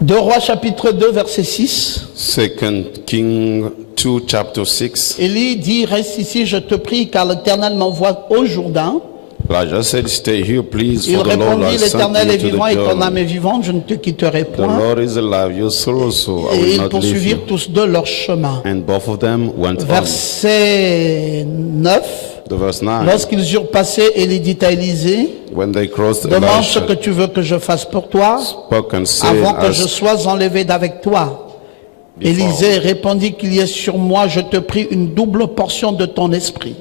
2 Rois chapitre 2 verset 6. 2 Kings 2 chapter 6. Élie dit, reste ici, je te prie, car l'Éternel m'envoie au Jourdain. Elijah said, stay here, please, Il for the Lord répondit, has sent l'Éternel me est to vivant the et ton âme Jordan. est vivante, je ne te quitterai The point. Lord is alive, your soul also, I Et will ils not leave poursuivirent you. tous deux leur chemin. And both of them went on. Verset 9. The verse 9. Lorsqu'ils eurent passé, Élie dit à Élisée, When they crossed, demande ce Elisha que tu veux que je fasse pour toi, spoke and said, avant que je as sois enlevé d'avec toi. before. Élisée répondit qu'il y ait sur moi, je te prie, une double portion de ton esprit.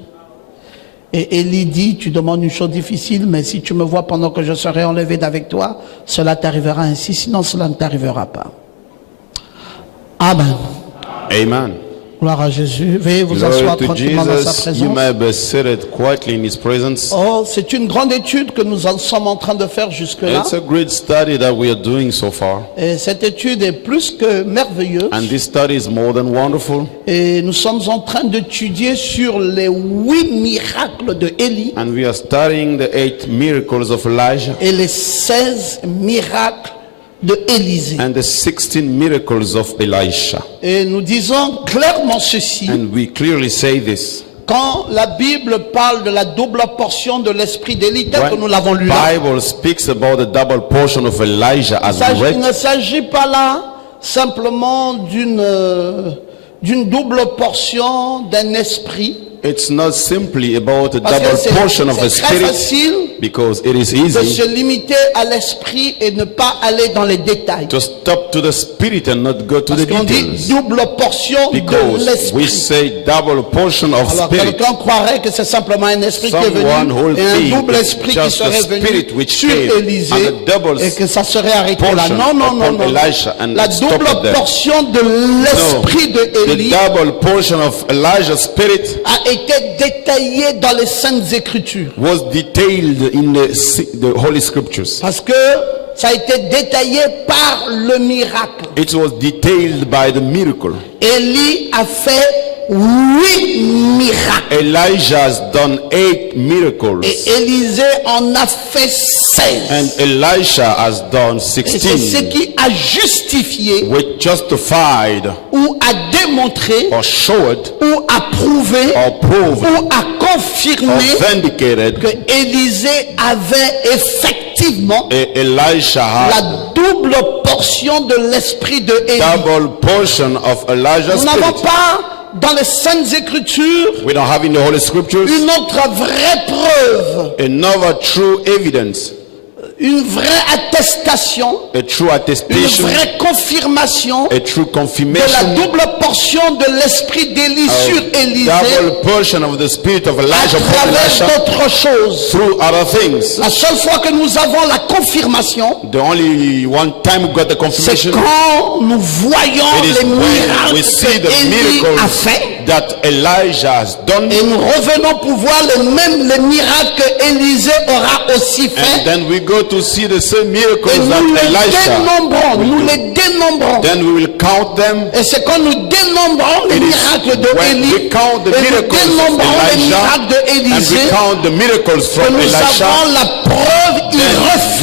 Et Élie dit, tu demandes une chose difficile, mais si tu me vois pendant que je serai enlevé d'avec toi, cela t'arrivera ainsi, sinon cela ne t'arrivera pas. Amen. Amen. Gloire à Jésus. Veuillez vous Glory asseoir to tranquillement dans sa Jesus. You présence. may be seated quietly in His presence. Oh, c'est une grande étude que nous en sommes en train de faire jusque-là. It's a great study that we are doing so far. Et cette étude est plus que merveilleuse. And this study is more than wonderful. Et nous sommes en train d'étudier sur les 8 miracles de Élie And we are studying the 8 miracles of Elijah et les 16 miracles de Élisée. and the 16 miracles of Elisha. Et nous disons clairement ceci. And we clearly say this. Quand la Bible parle de la double portion de l'esprit d'Élie, tel que When nous l'avons lu the là, Bible speaks about the double portion of Elijah as we il ne read, s'agit pas là simplement d'une double portion d'un esprit. it's not simply about a Parce que double portion of a c'est très spirit, facile because it is de se easy limiter à l'esprit et ne pas aller dans les détails. to stop to the spirit and not go to Parce the qu'on dit details. double portion de Because we l'esprit. say double portion of Alors spirit. quelqu'un croirait que c'est simplement un esprit qui est Someone who will venu et un think double it's esprit qui just serait the spirit venu which sur came Élisée and the double et que ça serait arrêté là. portion Non, non, non, upon non. Elisha and La stop double it there. portion de l'esprit de The Élie double portion of Elijah's spirit a été détaillée dans les Saintes Écritures. was detailed in the Holy Scriptures. Parce que ça a été détaillé par le miracle. It was detailed by the miracle. Élie a fait 8 miracles. Elijah has done 8 miracles Et Élisée en a fait 16. and Elisha has done Et c'est ce 16, qui a justifié which justified ou a démontré or showed ou a prouvé or proved ou a or confirmé vindicated que Élisée avait effectivement Elisha had la double portion de l'esprit de Élie. double portion of Elijah's Nous n'avons spirit. pas dans les Saintes Écritures We don't have in the Holy Scriptures une autre vraie preuve, another true evidence, une vraie attestation, a true une attestation, vraie confirmation a true de la confirmation double portion de l'esprit d'Élie sur Élisée double portion of the spirit of à Elijah upon travers Elisha d'autres choses. through other things. La seule fois que nous avons la confirmation, The only one time we got the c'est confirmation, quand nous voyons it is les when we miracles see the que Élie a miracles fait. that Elijah has done, Et nous revenons pour voir les miracles que Élisée aura aussi and fait. then we go to see the same Et miracles nous that les Elisha. dénombrons, nous les dénombrons. Then we will count them. Et c'est quand nous dénombrons les It is miracles de when Élie we count the et nous miracles of dénombrons les Elijah miracles de and we Élisée count the miracles que from nous Elisha, avons la preuve then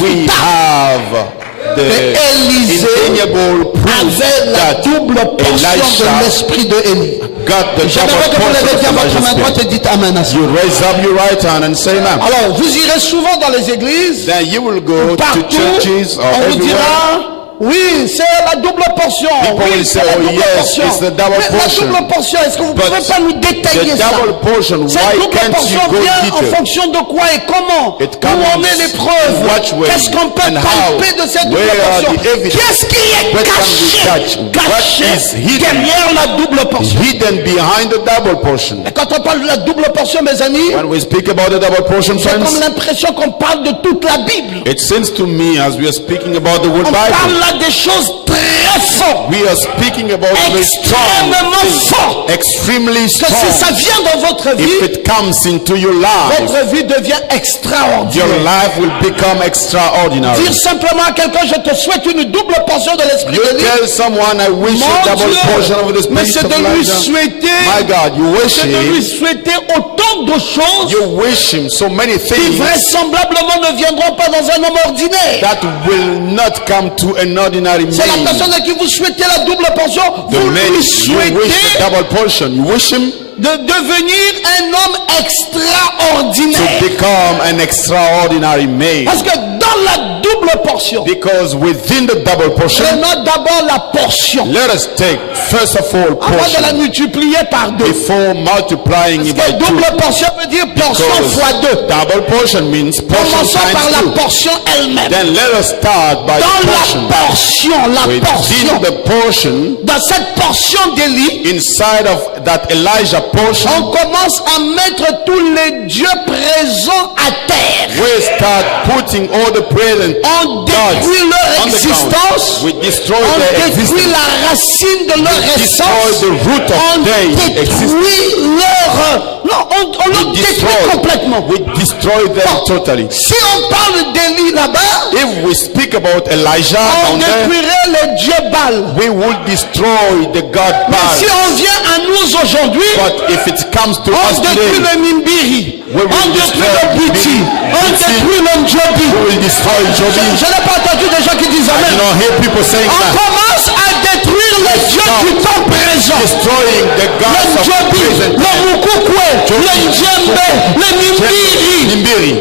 we irréfutable have the Élisée indeniable proof avait la that double portion de Elisha l'esprit de Élie. got the J'aimerais double que vous levez bien portion of votre main Elijah's droite et spirit. dites Amen à ça. You raise up your right hand and say amen. Alors, vous irez souvent dans les églises, Then you will go to partout, churches or on vous everywhere. dira, oui, c'est la double portion. People Oui, will c'est say, la oh, double yes, portion. it's the double Mais portion. la double portion, est-ce que vous ne But pouvez pas nous détailler The ça? double portion, Cette why double can't portion you go vient en detail? fonction de quoi et comment? It Où comes en est les preuves? watch way Qu'est-ce qu'on peut and how? palper de cette double Where are portion? the evidence? Qu'est-ce qui est What can we caché? touch? What is hidden? Derrière la double portion. Hidden behind the double portion. Et quand on parle de la double portion, mes amis, When we speak about the double portion, j'ai comme friends, l'impression qu'on parle de toute la Bible. it seems to me as we are speaking about the word On parle Bible, là des choses très très fort, We are speaking about very strong extrêmement things, fort, extremely que si ça strong. vient dans votre If vie, it comes into your life, votre vie devient your extraordinaire. life will become extraordinary. Dire simplement à quelqu'un, je te souhaite une double portion de l'esprit You de vie. tell someone, I wish you Mon double portion of the Dieu, mais spirit c'est of de lui Elijah. souhaiter, My God, you wish c'est de lui him, souhaiter autant de choses you wish him so many qui things vraisemblablement ne viendront pas dans un homme ordinaire. that will not come to an ordinary C'est la man. personne à qui vous souhaitez la double portion, The vous man lui you wish the souhaitez double portion, you wish him de devenir un homme to extraordinaire. become an extraordinary man. Parce que dans la double portion, Because within the double portion, prenons d'abord la portion let us take first of all avant de la portion multiplier par deux. before multiplying it Parce by que two. double portion veut dire portion fois deux. Double portion means portion Commençons par times la two. portion elle-même. Then let us start by Dans the la portion. portion, Within the portion, dans cette portion d'Élie, inside of that Elijah on portion, commence à mettre tous les dieux présents à terre. we start putting all the present On gods détruit leur on the existence. ground. We destroy On their détruit existence. la racine de leur Destroy essence. the root On of their existence. détruit leur... Non, on le We détruit destroy, complètement. we destroy them Bon, totally. si on parle d'Élie là-bas, If we speak about Elijah on down there, détruirait le dieu Baal. we will destroy the god Mais si Baal. on vient à nous aujourd'hui, But if it comes to on us détruit today, le Mimbiri, we will on détruit destroy le Biti, on Biti. détruit le Njobi. we will destroy Jobi. Je n'ai pas entendu des gens qui disent I do Amen. not hear people saying On that. commence à détruire les dieux du temps présent. Destroying the Le gods of Njobi, present le time. Mukukwe, le Djembe, le Mimbiri, Nimbiri,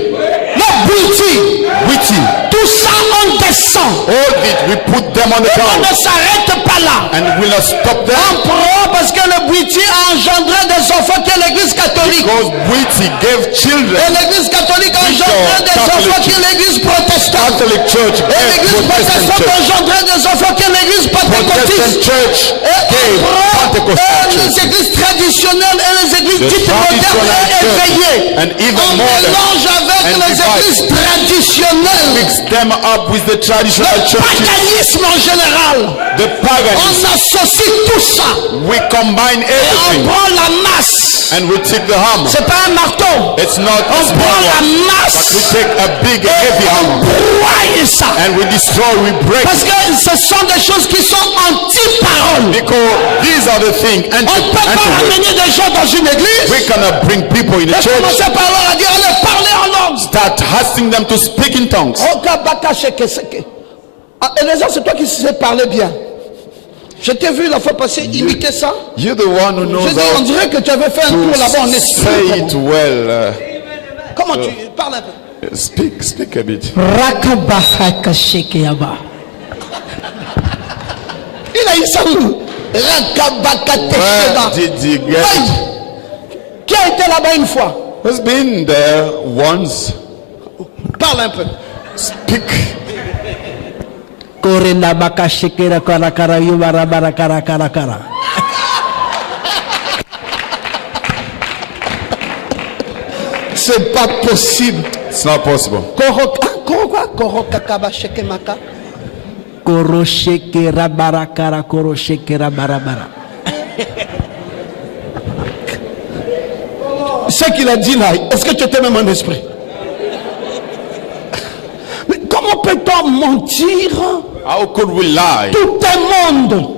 le Biti. Witty, Tout ça, on descend. all it, we put them on the On ground ne s'arrête pas là. and will not stop them On prend parce que le Biti a engendré des enfants qui est l'église catholique. because Witty gave Et children. l'église catholique a engendré des enfants qui est l'église protestante. Catholic Church Et gave l'église Protestant protestante a Church. engendré des enfants qui est l'église Protestant pentecôtiste. Church Et gave on prend Pentecostal les Church. églises traditionnelles et les églises The dites modernes traditional et church éveillées. and even On modern mélange avec and les divide. églises traditionnelles. Mix them up with the traditional Le churches, paganisme en général. the paganism. On associe tout ça. We combine Et on everything prend la masse. and we take the hammer. C'est pas un marteau. It's not a On small prend la one, but we masse. take a big, heavy On hammer broie ça. and we destroy, we break. Parce que ce sont des choses qui sont anti-paroles. Because these are the things. On ne peut pas ramener des gens dans une église We cannot bring people in the et church, commencer par leur à dire allez parler en langue. start asking them to speak in tongues. Ah, et les gens, c'est toi qui sais parler bien. Je t'ai vu la fois passée imiter ça. You're the one who Je knows dis, on how dirait que tu avais fait un tour là-bas en to esprit. say it well. Comment tu parles un peu? Speak a bit. Il a eu ça où? Rakabakatesheba. Where did you get Aïe. it? Qui a été là-bas une fois? Who's been there once? Parle un peu. Speak. Korenda baka shekera kara kara yubara bara kara kara kara. C'est pas possible. It's not possible. Koro kakaba shekemaka. Koro shekera bara kara koro shekera bara bara. Ce qu'il a dit là, est-ce que tu étais même en esprit? Mais comment peut-on mentir? How could we lie? Tout un monde.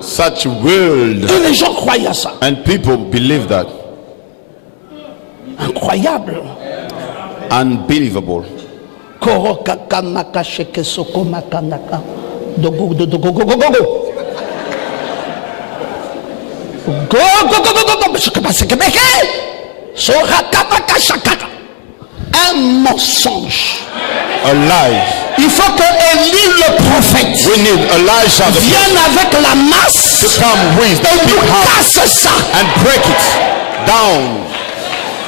Such world. Et les gens croyaient à ça. And people believe that. Incroyable. Unbelievable. Koro kakamaka sheke soko makanaka. Dogo dogo go go go go go. Go go go go go go. Ce que passe que beke. Sora kabaka shakaka. Un mensonge. A lie. Il faut que Élie le prophète We need Elijah the prophet vienne avec la masse to come with the et big nous hammer casse ça. and break it down.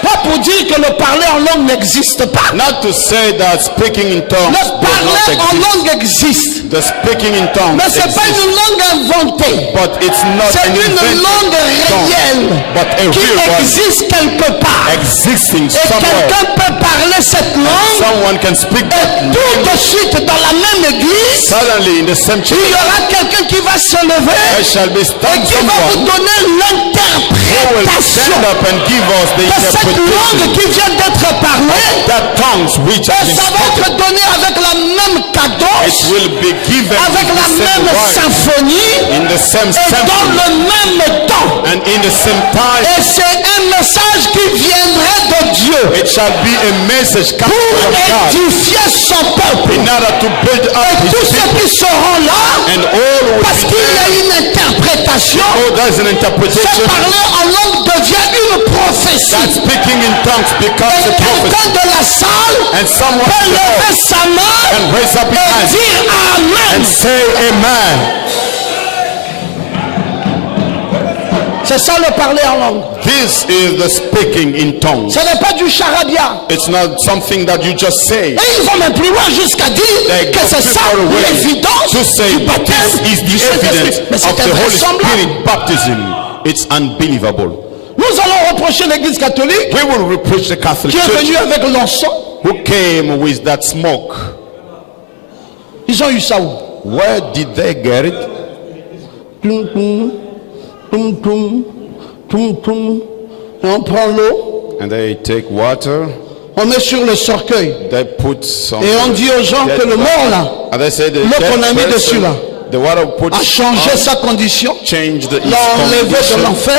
Pas pour dire que le parler en langue n'existe pas. Not to say that speaking in tongues Le does not parler en exist. langue existe. The speaking in tongues Mais ce n'est pas exists, une langue inventée. but it's not C'est an une invented langue tongue. réelle. but a qui real one existe quelque part. existing Et somewhere. quelqu'un peut parler cette langue Someone can speak that et tout de suite dans la même église, suddenly in the same il church. y aura quelqu'un qui va se lever There shall be et qui va vous someone donner who will l'interprétation stand up and give us the de cette langue interpretation. qui vient d'être parlée. That tongues which have Et been ça va spoken, être donné avec la même it cadence, will be given avec in la the same même way, symphonie in the same et dans symphony, le même temps. and in the same time. Et c'est un message qui viendrait de Dieu It shall be a message coming pour from God édifier son peuple. in order to build up Et his tous ceux people, qui seront là, and all who parce will be qu'il y a there. une interprétation, Oh, there's an ce interpretation. parler en langue devient une That prophétie. speaking in tongues becomes Et a prophecy. quelqu'un de la salle And someone peut lever sa main and raise up his et hand dire Amen. and say amen. C'est ça le parler en langue. This is the speaking in tongues. Ce n'est pas du charabia. It's not something that you just say. Et ils vont même plus loin jusqu'à dire They que go c'est ça further away l'évidence to say du baptême this is du the Saint-Esprit. evidence Mais of c'est the Holy invraisemblable. Spirit baptism. It's unbelievable. Nous allons reprocher l'église catholique We will reproach the Catholic qui est venue Church avec l'encens. who came with that smoke. Ils ont eu ça où? Where did they get it? Toum, toum, toum, toum, toum, toum. Et on prend l'eau, And they take water, on met sur le cercueil. they put some. Et on dit aux gens que le mort là And they say the l'eau qu'on a mis dead dessus là person, the water put a changé sa condition, change the l'a enlevé de condition, l'enfer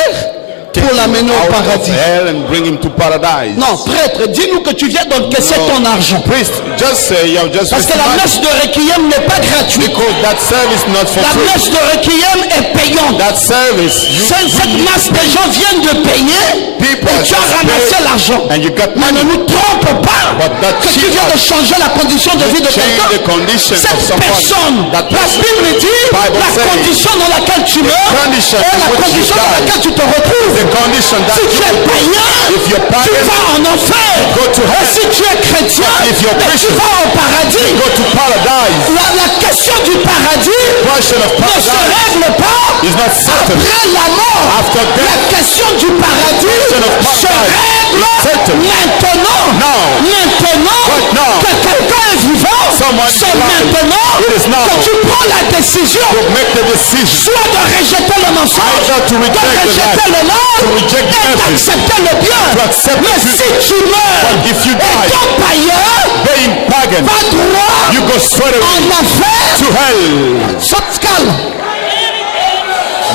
pour l'amener au out of paradis. hell and bring him to paradise. Non, prêtre, dis-nous que tu viens d'encaisser No. ton argent. Priest, just say you have just Parce que la received messe de Requiem n'est pas gratuite. because that service not for La free. messe de Requiem est payante. That service you Cette masse des gens viennent de payer people et tu as just ramassé pay l'argent. and you got Mais ne money. nous trompe pas But that que tu cheap viens de changer la condition de vie de change the quelqu'un. condition of Cette someone. personne, That la person, Bible dit Bible la says, condition dans laquelle tu meurs condition et in la which you condition dans die. laquelle tu te retrouves. The condition that Si tu es païen, if you're tu pagan, vas en enfer. go to Et hell. si tu es chrétien, If you're tu Christian, vas au paradis. go to paradise. La question du paradis Question of ne se paradise règle pas is not settled. après la mort. After death. La question du paradis Question of se paradise règle is settled. maintenant. Now. Maintenant Right now. que quelqu'un est vivant, Someone is c'est alive. maintenant It is now. que tu prends la décision Make the decision. soit de rejeter le mensonge, Either to de reject the rejeter lie, le mal to reject the et evil, d'accepter le bien. to accept Mais the si tu meurs But if you die, étant païen, being pagan, va droit you go straight away en enfer to hell sans calme.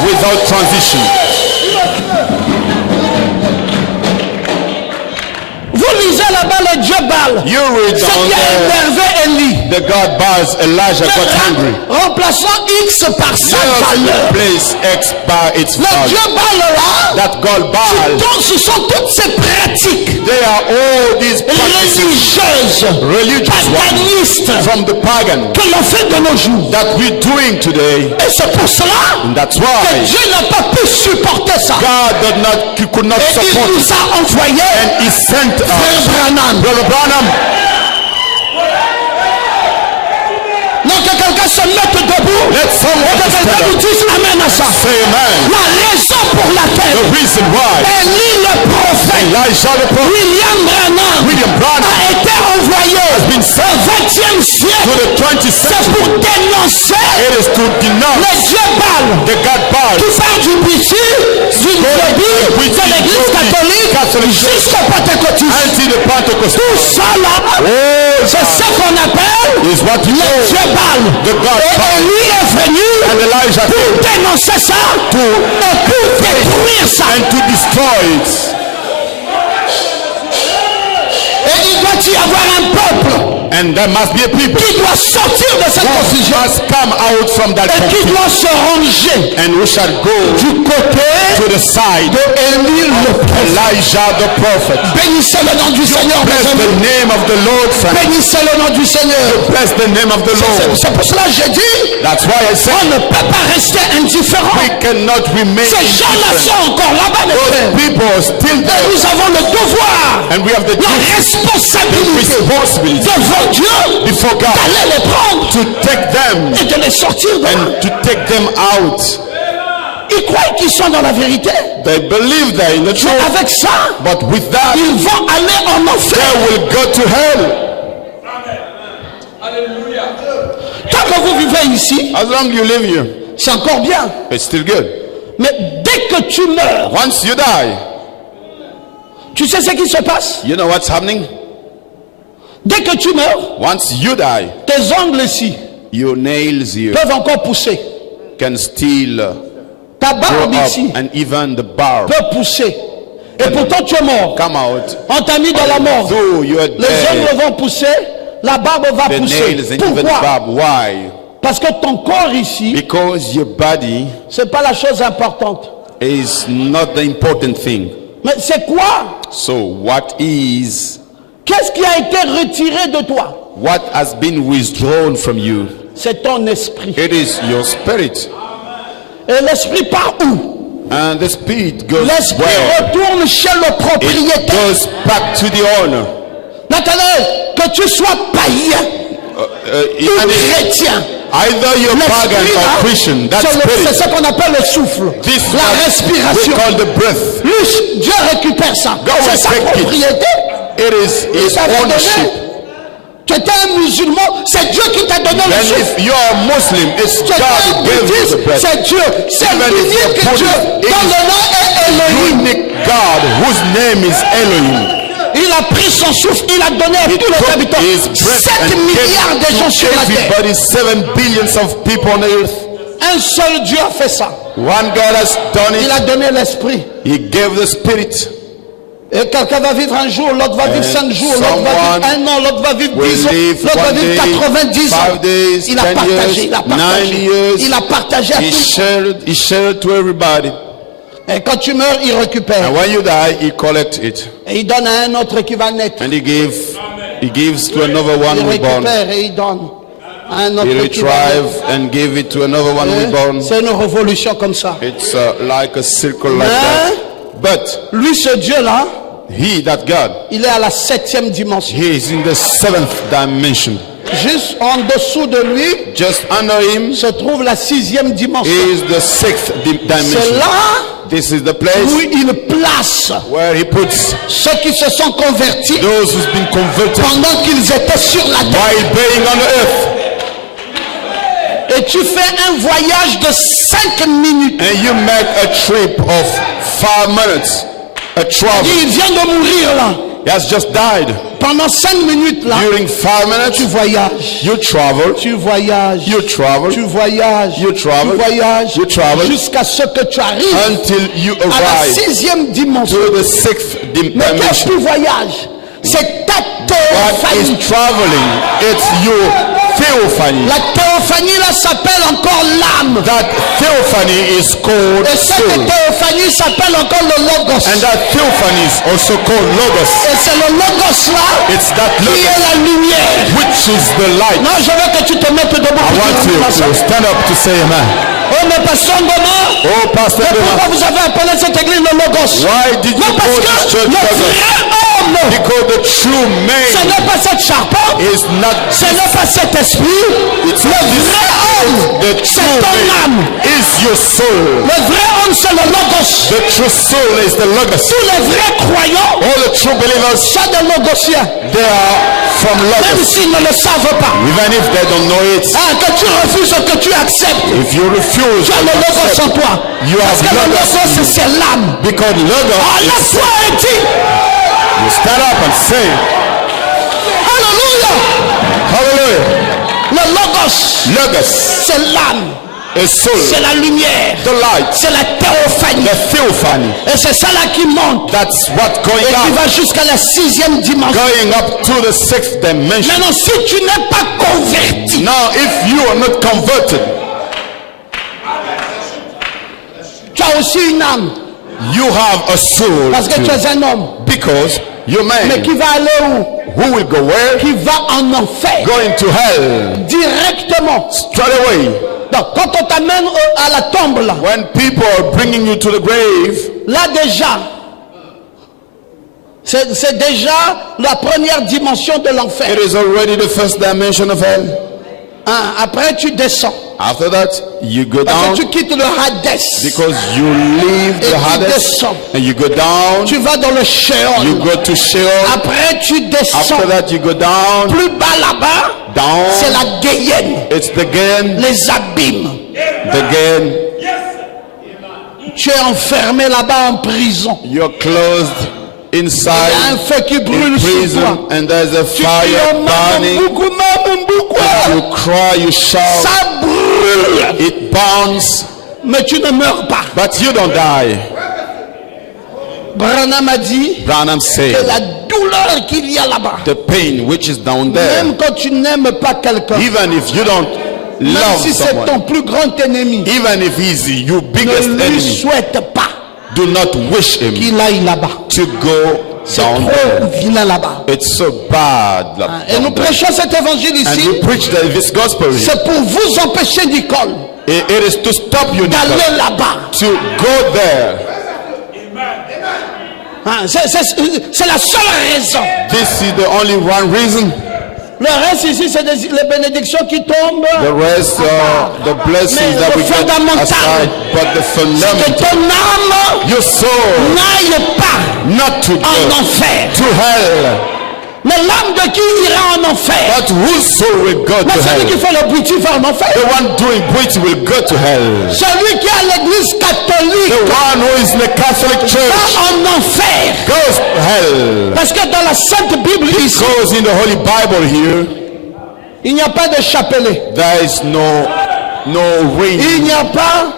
without transition. Vous lisez là-bas le Dieu Baal. You read Ce down qui a there, énervé Élie. the God Baals, Elijah got angry. Remplaçant X par sa Just valeur. replace X by its Le value. Dieu Baal là, That God Baal, donc ce sont toutes ces pratiques they are all these practices, religieuses, religious ones, paganistes from the pagan que l'on fait de nos jours. that we're doing today. Et c'est pour cela And that's que why Dieu n'a pas pu supporter ça. God could not Et il support nous it. a envoyé And he sent Frère us. Branham. Brother Branham, Non, que quelqu'un se mette debout let et someone que quelqu'un stand nous up. dise Amen à ça. Say amen. La raison pour laquelle The reason why Élie le prophète Elijah the prophet, William Branham William Branham, a été envoyé been au sent 20e to siècle. the 20th C'est century, pour dénoncer it is to le denounce Dieu Baal the God Baal qui part du Bichi, d'une Bible, de l'église catholique jusqu'au Pentecôtiste. until the Pentecost. Tout ça là, c'est ce qu'on appelle Is what you le know, Dieu Baal. the God Et Baal. lui est venu And Elijah pour came dénoncer ça et pour détruire ça. and to destroy it. Et il doit y avoir un peuple And there must be a people qui doit sortir de cette who confusion must come out from that et qui confusion. doit se ranger And we shall go du côté to the side de Élie le prophète. Elijah the prophet. Bénissez le nom du Seigneur, mes Bless the amis. name of the Lord, friend. Bénissez le nom du Seigneur. Bless the name of the Lord. C'est pour cela que j'ai dit, That's why I say on ne peut pas rester indifférent. we cannot remain Ces gens-là indifferent. sont encore là-bas, mes frères. People are still Et there, nous avons le devoir, and we have the la duty, responsabilité responsibility devant Dieu before God d'aller les prendre to take them et de les sortir de là. and to take them out. Ils croient qu'ils sont dans la vérité. They believe they're in the Mais truth. avec ça, But with that, ils vont aller en they enfer. will go to hell. Tant que vous vivez ici, As long as you live here, c'est encore bien. it's still good. Mais dès que tu meurs, Once you die, tu sais ce qui se passe? you know what's happening? Dès que tu meurs, Once you die, tes ongles ici your nails here peuvent encore pousser. can still Ta grow barbe up, ici and even the barb peut pousser. Et pourtant tu es mort. come out. On t'a mis dans la mort. Though you are Les ongles dead, vont pousser, la barbe va the pousser. nails and even the Pourquoi? barb. Why? Parce que ton corps ici, Because your body c'est pas la chose importante. is not the important thing. Mais c'est quoi? So what is, Qu'est-ce qui a été retiré de toi? what has been withdrawn from you? C'est ton esprit. It is your spirit. Et l'esprit part où? And the spirit goes L'esprit where? retourne chez le It propriétaire. goes back to the owner. Nathanaël, que tu sois païen ou chrétien, Either you're pagan l'esprit or là, Christian, that c'est spirit, ce qu'on appelle le souffle, this la what we respiration. call the breath. Lui, Dieu récupère ça. God C'est will sa take it. propriété. It is Il his t'avait donné. ownership. Tu étais un musulman, c'est Dieu qui t'a donné le And souffle. if you're a Muslim, it's Tu étais God un who gave you bouddhiste, the breath. c'est Dieu. C'est Even if l'unique you're Dieu Buddhist, it dont is le nom est Elohim. Unique God whose name is Elohim. Il a pris son souffle, il a donné à He tous les took habitants. his breath 7 and milliards de gens gave sur to la terre. everybody, 7 billions of people on earth. Un seul Dieu a fait ça. One God has done Il a it. donné l'esprit. He gave the spirit. Et quelqu'un va vivre un jour, l'autre va vivre 5 jours, l'autre va vivre un an, l'autre va vivre 10 ans, live l'autre va 1 vivre day, 90 ans. 5 days, Il a 10 partagé, il a years, 9 partagé. years. Il a partagé à He tous. shared to everybody. Et quand tu meurs, il récupère. And when you die, he collects it. Et il donne à un autre qui va naître. And he gives to another one Il who born. récupère et il donne à un autre He qui va naître. retrieve and give it to another one who born. C'est une révolution comme ça. It's like a circle like Mais- that. But Lui, ce Dieu-là, he, that God, il est à la 7e dimension. he is in the 7th dimension. Juste en dessous de lui Just under him se trouve la 6e dimension. is the 6th C'est dimension. là This is the où place il place where he puts ceux qui se sont convertis those who's been converted pendant qu'ils étaient sur la terre. while being on the earth. Et tu fais un voyage de 5 minutes. And you make a trip of 5 minutes. A travel. Il vient de mourir là. He has just died. Pendant 5 minutes là, During 5 minutes, tu voyages. you travel. Tu voyages. You travel. Tu voyages. You travel. Tu voyages. You travel. Jusqu'à ce que tu arrives Until you à la arrive 6e dimension. to the 6th Mais qu'est-ce que dimension. tu voyages? C'est ta What théophanie. is traveling? It's your theophany. La théophanie là s'appelle encore l'âme. That theophany is called Et cette soul. théophanie s'appelle encore le logos. And that theophany is also called logos. Et c'est le logos là It's that qui logos est la lumière. which is the light. Non, je veux que tu te mettes debout. I want you to stand up to say amen. Oh, mais pasteur Ngoma, Oh, Pastor mais pourquoi Dema, vous avez appelé cette église le logos? why did you Non, parce call this que church le logos? vrai homme, Because the true ce man n'est pas cette charpente, is not ce n'est pas cet esprit. It's Le not this. vrai homme, The c'est true ton man âme. is your soul. Le vrai homme, c'est le logos. The true soul is the logos. Tous les vrais croyants All the true believers, sont des logosiens, they are from même logos. s'ils ne le savent pas. Even if they don't know it, Ah, que tu refuses, que tu acceptes, if you refuse, tu as le logos en accept, toi. you Parce have que le logos logos, in you. c'est l'âme. Because logos, Ah, laisse-toi et dis, you stand up and say, Alléluia. hallelujah. Le logos, Logos c'est l'âme, is soul, c'est la lumière, the light, c'est la théophanie. the theophany. Et c'est ça là qui monte That's what et going qui up, va jusqu'à la 6e dimension. going up to the 6th dimension. Maintenant, si tu n'es pas converti, Now, if you are not converted, tu as aussi une âme, you have a soul parce que tu too. es un homme. Because you're Mais man. qui va aller où? Who will go where? Qui va en enfer Going to hell directement. straight away. Donc, quand on t'amène à la tombe là, When people are bringing you to the grave, là déjà, c'est déjà la première dimension de l'enfer. it is already the first dimension of hell. Après tu descends. After that, you go Parce down que tu quittes le Hadès. because you leave Et the tu Hades descends. and you go down. Tu vas dans le You Sheol. go to Sheol. Après tu descends. After that, you go down. Plus bas là-bas, c'est Down. la Guéyenne. It's the Gain. Les abîmes. The Gain. Tu es enfermé là-bas en prison. You're closed Il y a inside un feu qui in brûle sur toi. prison and there's a Tu cries, fire oh, burning. Mamamboukou. You cry, you shout. Ça brûle. It burns, Mais tu ne meurs pas. but you don't die. Branham a dit Branham que said, la douleur qu'il y a là-bas, the pain which is down there, même quand tu n'aimes pas quelqu'un, even if you don't même love si c'est ton someone, plus grand ennemi, even if he's your biggest ne lui enemy, souhaite pas do not wish him qu'il aille là-bas. to go C'est down trop there. vilain là-bas. It's so bad. Et nous prêchons cet évangile And ici. we preach this gospel here. C'est pour vous empêcher, Nicole, It is to stop you d'aller là-bas. to go there. C'est la seule raison. This is the only one reason. Le reste ici, c'est les bénédictions qui tombent. The rest are the blessings Mais that le we get fondamental, aside. But the Que fundamental, ton âme your soul, n'aille pas not to en go enfer. to hell. Mais l'âme de qui ira en enfer? But whose soul will go Mais to celui qui hell? fait le bruit va en enfer. The one doing which will go to hell. Celui qui est à l'église The catholique one who is in the Catholic Church va en enfer. goes to hell. Parce que dans la Sainte Bible ici, Goes in the Holy Bible here. il n'y a pas de chapelet. There is no ring. Il n'y a pas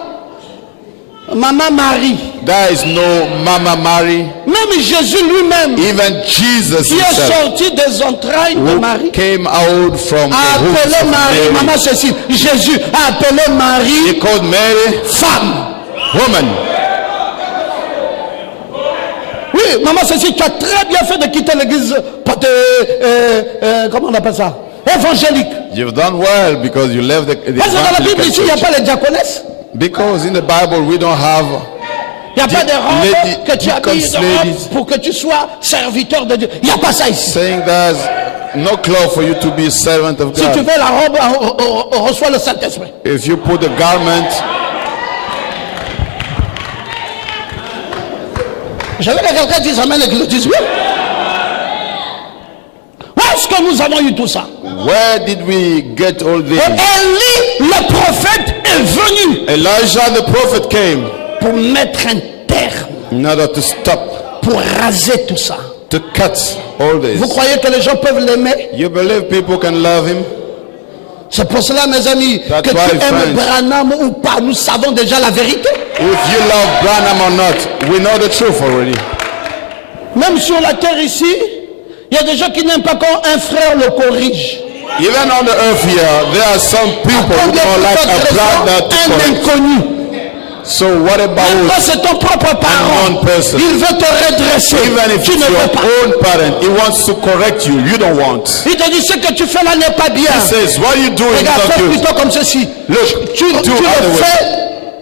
Maman Marie. There is no Mama Mary. Même Jésus lui-même, Even Jesus qui est himself, sorti des entrailles de who Marie, came out from the a womb appelé of Marie, Mary. maman Cécile, Jésus a appelé He Marie called Mary femme. woman. Oui, maman Cécile, tu as très bien fait de quitter l'église, comment on appelle ça? Évangélique. You've done well because you left the Parce que dans la Bible evangelical ici, il n'y a church. pas les diaconesses. Because in the Bible we don't have Il n'y a pas de robe lady- que tu habilles de deacons, robe ladies. pour que tu sois serviteur de Dieu. Il n'y a pas ça ici. saying there's no cloth for you to be a servant of Si tu God. veux la robe, on reçoit le Saint-Esprit. If you put the garment, J'avais que quelqu'un dise Amen et qu'il le dise oui. Où est-ce que nous avons eu tout ça? where did we get all this? Élie, le prophète, est venu Elijah the prophet came pour mettre un terme, in order to stop, pour raser tout ça. to cut all Vous this. croyez que les gens peuvent l'aimer? You believe people can love him? C'est pour cela, mes amis, That's que why, tu aimes friends. Branham ou pas, nous savons déjà la vérité. If you love Branham or not, we know the truth already. Même sur la terre ici, il y a des gens qui n'aiment pas quand un frère le corrige. Even on the earth here, there are some people who Combien don't like d'autres a brother to raisons, un correct. inconnu. So what Quand about c'est ton propre parent, unknown person? il veut te redresser. Even if Tu it's ne your veux pas. own parent, he wants to correct you, you don't want. Il te dit ce que tu fais là n'est pas bien. He says, what you doing is Regarde, not fais good. plutôt comme ceci. Look, Tu do le other way. fais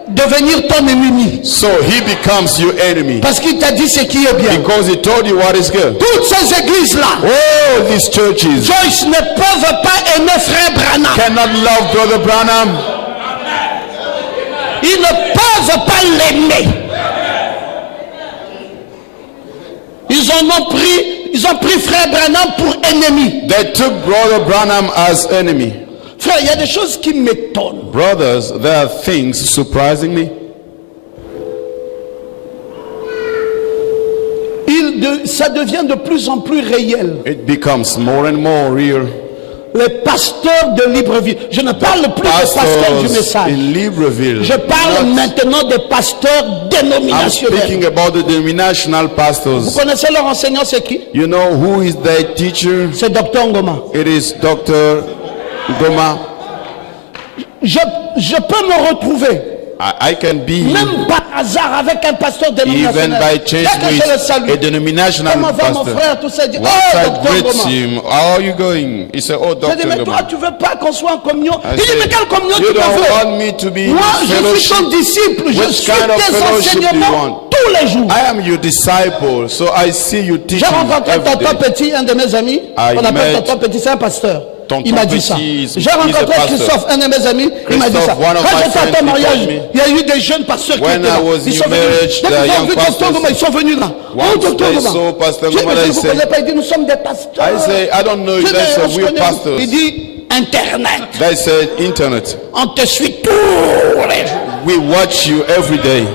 devenir ton ennemi. So he becomes your enemy. Parce qu'il t'a dit ce qui est bien. Because he told you what is good. Toutes ces églises-là, All these churches Joyce ne peuvent pas aimer frère Branham. cannot love Brother Branham. Ils ne peuvent pas l'aimer. Ils ont pris frère Branham pour ennemi. They took Brother Branham as enemy. Frère, il y a des choses qui m'étonnent. Brothers, there are things surprising me. Ça devient de plus en plus réel. It becomes more and more real. Les pasteurs de Libreville. Je ne parle plus des pasteurs du Pastors message. in Libreville. Je parle maintenant des pasteurs I'm dénominationnels. speaking about the denominational Vous pastors. connaissez leur enseignant, c'est qui? You know who is their teacher? C'est Dr Ngoma. It is Dr. Goma. Je peux me retrouver, I can be même par hasard, avec un pasteur even dénominationnel. by Dès chance que je le with salue. a denominational Comment va mon pastor. frère, tout ça, il dit, Once oh, I Dr greet Ngoma. him, how are you going? He said, oh, Je dis, Dr. mais toi, Goma. tu veux pas qu'on soit en communion? I Il dit, mais said, quelle communion you tu me don't veux? want me to be in Moi, je suis fellowship? ton disciple. Je Which suis kind of tes fellowship do you enseignements want? tous les jours. I am your disciple, so I see you J'ai teaching rencontré every Tonton day. Petit, un de mes amis. I On appelle met Tonton Petit, c'est un pasteur. Il m'a dit ça. petit, J'ai rencontré Christophe, un de mes amis, il m'a dit ça. Christophe, one of Quand my j'étais à friends, ton he mariage, told me, il y a eu des jeunes pasteurs qui when étaient là. I was Ils in sont venus. marriage, Dès the qu'ils ont young vu pastors, Pasteur Ngoma, ils sont venus là. once Oh, Docteur they Ngoma. saw Pastor Je Ngoma, me dis, they vous ne said, connaissez pas, il dit, nous sommes des pasteurs. I say, I don't know if Je dis, that's on a se real connaît. pastors. Il dit, Internet. They said, internet. On te suit tous les jours. We watch you every day.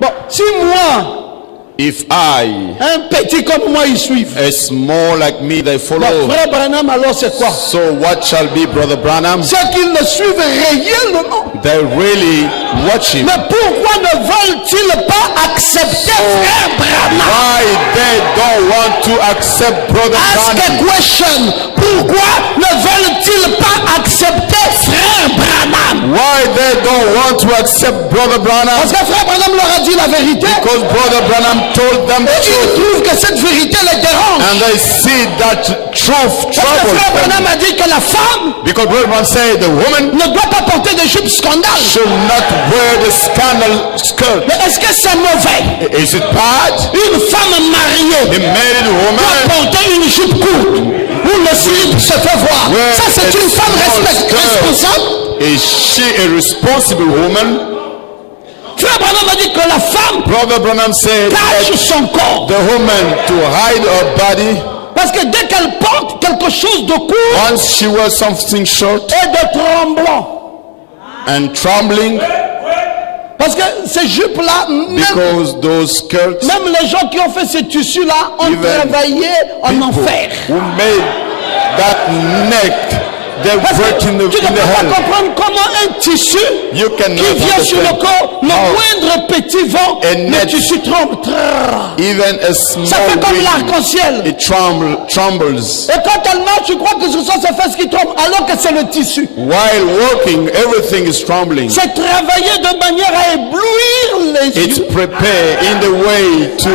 Bon, si moi, If I, un petit comme moi, ils suivent. a small like me, they Bon, follow. frère Branham, alors c'est quoi? So what shall be Brother Branham? C'est qu'ils le suivent réellement. They really watch him. Mais pourquoi ne veulent-ils pas accepter frère Branham? Why they don't want to accept Brother Ask a Branham? question. Pourquoi ne veulent-ils pas accepter frère Branham? Why they don't want to accept Brother Branham? Parce que frère Branham leur a dit la vérité. Because Brother Branham told them the Et ils truth. trouvent que cette vérité les dérange. And they see that truth Parce que troubles frère them. Branham a dit que la femme Because Brother Branham said the woman ne doit pas porter de jupe scandale. should not wear the scandal skirt. Mais est-ce que c'est mauvais? Is it bad? Une femme A mariée married doit woman porter une jupe courte où le slip se fait voir. Ouais, Ça, c'est une femme responsable. is she a responsible woman? Frère Branham a dit que la femme Brother Branham said cache that son corps. the woman to hide her body Parce que dès qu'elle porte quelque chose de court once she wears something short et de tremblant, and trembling parce que ces jupes-là, because those skirts même les gens qui ont fait ces tissus-là ont Even travaillé en people enfer. who made that neck they Parce work que in tu the ne peux pas hell. comprendre comment un tissu You cannot qui vient sur le understand corps, le how moindre petit vent, a le net- tissu tremble. Trrr. Even a small Ça fait comme wind, l'arc-en-ciel. it trembles. Et quand elle marche, tu crois que ce sont ses fesses qui tremblent, alors que c'est le tissu. While walking, everything is trembling. C'est travailler de manière à éblouir les It's yeux prepared in the way to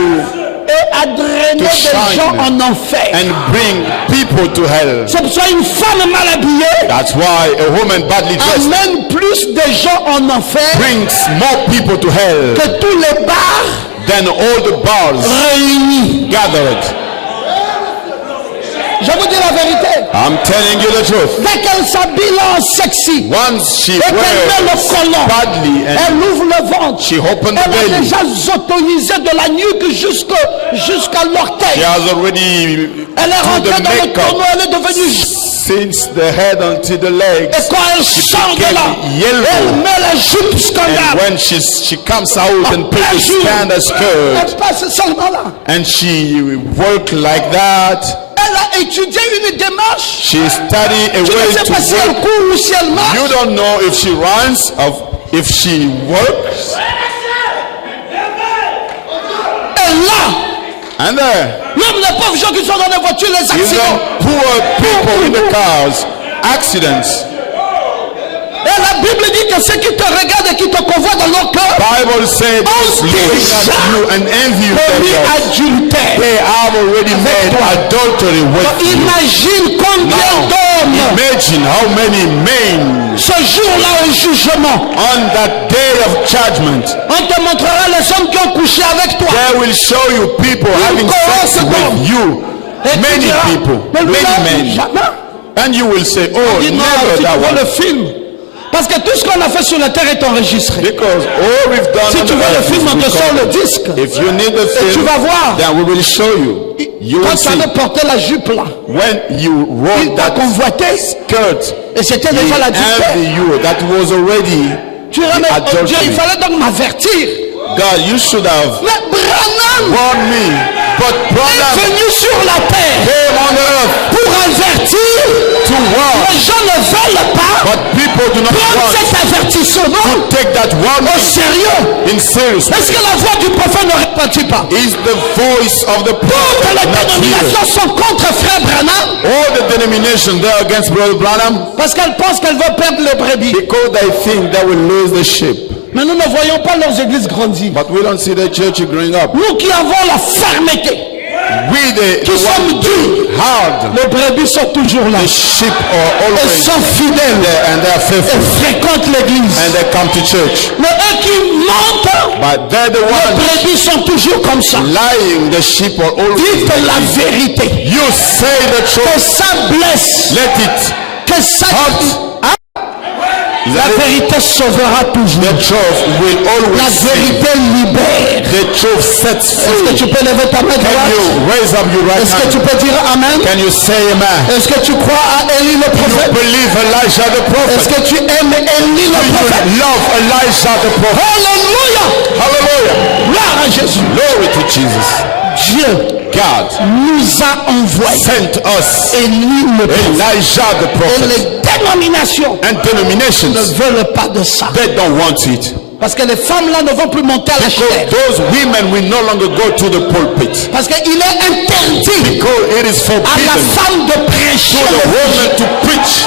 et à drainer to des shine gens en enfer. and bring people to hell. C'est pour ça une femme mal habillée That's why a woman badly dressed amène plus de gens en enfer brings more people to hell que tous les bars than all the bars réunis. gathered. Je vous dis la vérité. I'm telling you the truth. Dès qu'elle s'habille en sexy Once she et qu'elle met wears le collant, badly and elle ouvre le ventre. she opens the Elle a belly, déjà zotonisé de la nuque jusqu'à l'orteil. she has already Elle est do rentrée the dans le makeup tonneau, elle est devenue. since the head until the legs. Et quand elle sort de became là, yellow. elle met la jupe And scandale. when she comes out and puts Un the jour, scandal skirt elle passe seulement là. and she work like that, Elle a étudié une démarche. she study a Tu way ne sais to pas si elle work. court ou si elle marche. You don't know if she runs or if she works. Elle là. And there, Même les pauvres gens qui sont dans les voitures, les even accidents. poor people in the cars, accidents. Et la Bible dit que ceux qui te regardent et qui te convoient dans leur cœur Bible said, ont looking at déjà you and envy you, commis adultère. they have already made adultery with you. Imagine combien Now, d'hommes imagine how many men ce jour-là au jugement. on that day of judgment, On te montrera les hommes qui ont couché avec toi. they will show you people having sex with you. Et tu Many diras, people, mais lui, là, many men. jamais. And you will say, oh, Dis non, never tu that vois le one. film. Parce que tout ce qu'on a fait sur la terre est enregistré. Because all we've done Si on tu the veux le earth film, is on te sort le recorded. disque. If you need the Et tu film, vas voir. then we will show you. You Quand will tu see. avais porté la jupe là, When you il wrote t'a that convoité. skirt, Et c'était he déjà la jupe. envy you. That was already Tu ramènes, oh Dieu, il adultery. fallait donc m'avertir. God, you should have Mais Branham warned me. But est Branham venu sur la terre came on earth pour avertir. to warn. Les gens ne veulent pas But people do not prendre want cet avertissement to take that au warning sérieux. in serious. Est-ce que la voix du prophète ne retentit pas? Is the voice of the Toutes prophet les not here? dénominations sont contre frère Branham All the denominations they are against Brother Branham parce qu'elles pensent qu'elles vont perdre les brebis. because they think they will lose the sheep. Mais nous ne voyons pas leurs églises grandir. But we don't see the church growing up. Nous qui avons la fermeté, We the qui sommes durs, hard. les brebis sont toujours là. The sheep are Elles always sont fidèles there and they are et faithful fréquentent l'église. and they come to church. Mais eux qui mentent, But they're the les ones brebis sont toujours comme ça. lying. The sheep are always Dites la vérité. You say the Que truth. ça blesse, Let it que ça, Hot. la vérité sauvera toujours. The truth will La always save. vérité libère. The truth sets Est-ce que free. tu peux lever ta main Can droite? you raise up your right Est-ce que tu hand? peux dire Amen? Can you say amen? Est-ce que tu crois à Élie le You prophète? believe Elijah the Est-ce prophet? que tu aimes Élie le Do prophète? you love Elijah the prophet? Alléluia! Hallelujah. Gloire à Jésus. Glory to Jesus. Dieu God nous a envoyé sent us Élie le prophète. Elijah the Et prophet. les dénominations And ne denominations, veulent pas de ça. they don't want it. Parce que les femmes là ne vont plus monter à la chair. Those women will no longer go to the pulpit. Parce qu'il est interdit Because it is à la forbidden femme de to prêcher. the woman to preach.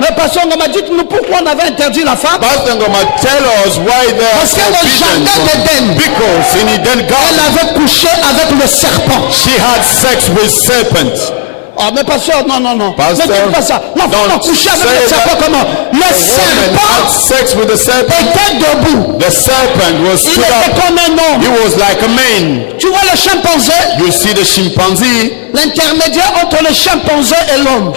Mais pasteur, on m'a dit pourquoi on avait interdit la femme? Pastor Ngoma, tell us why they are Parce que le forbidden. jardin d'Éden, Because in Eden elle Garden, avait couché avec le serpent. she had sex with serpent. Ah, mais pasteur, non. Pasteur, ne dites pas ça. La femme a don't couché avec say le serpent that. comment? Le Woman had serpent sex with the serpent. était debout. The serpent was Il stood était up. comme un homme. He was like a man. Tu vois le chimpanzé? You see the chimpanzee L'intermédiaire entre le chimpanzé et l'homme,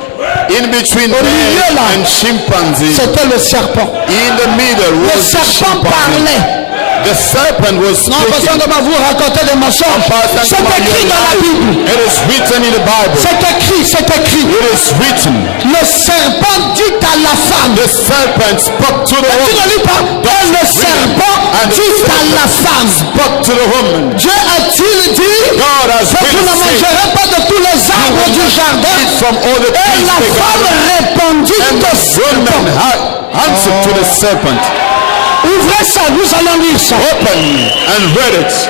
in between Au milieu, man là. and chimpanzee. c'était le serpent. In the middle Le was the serpent chimpanzee. parlait. The serpent was Non, parce speaking. qu'on va vous raconter des mensonges. Pastor C'est Ngoma, écrit you're dans la lying. Bible. It is written in the Bible. C'est écrit. It is written. Le serpent dit à la femme. The serpent spoke to the Tu ne woman. lis pas. Et le serpent dit à la femme. Spoke to the woman. Dieu a-t-il dit God has que tu ne really said, mangeras pas de tous les arbres du jardin? eat from all the Et trees la of the femme garden. répondit And au the woman serpent. had answered to the serpent. Ouvrez ça, nous allons lire ça. Open and read it.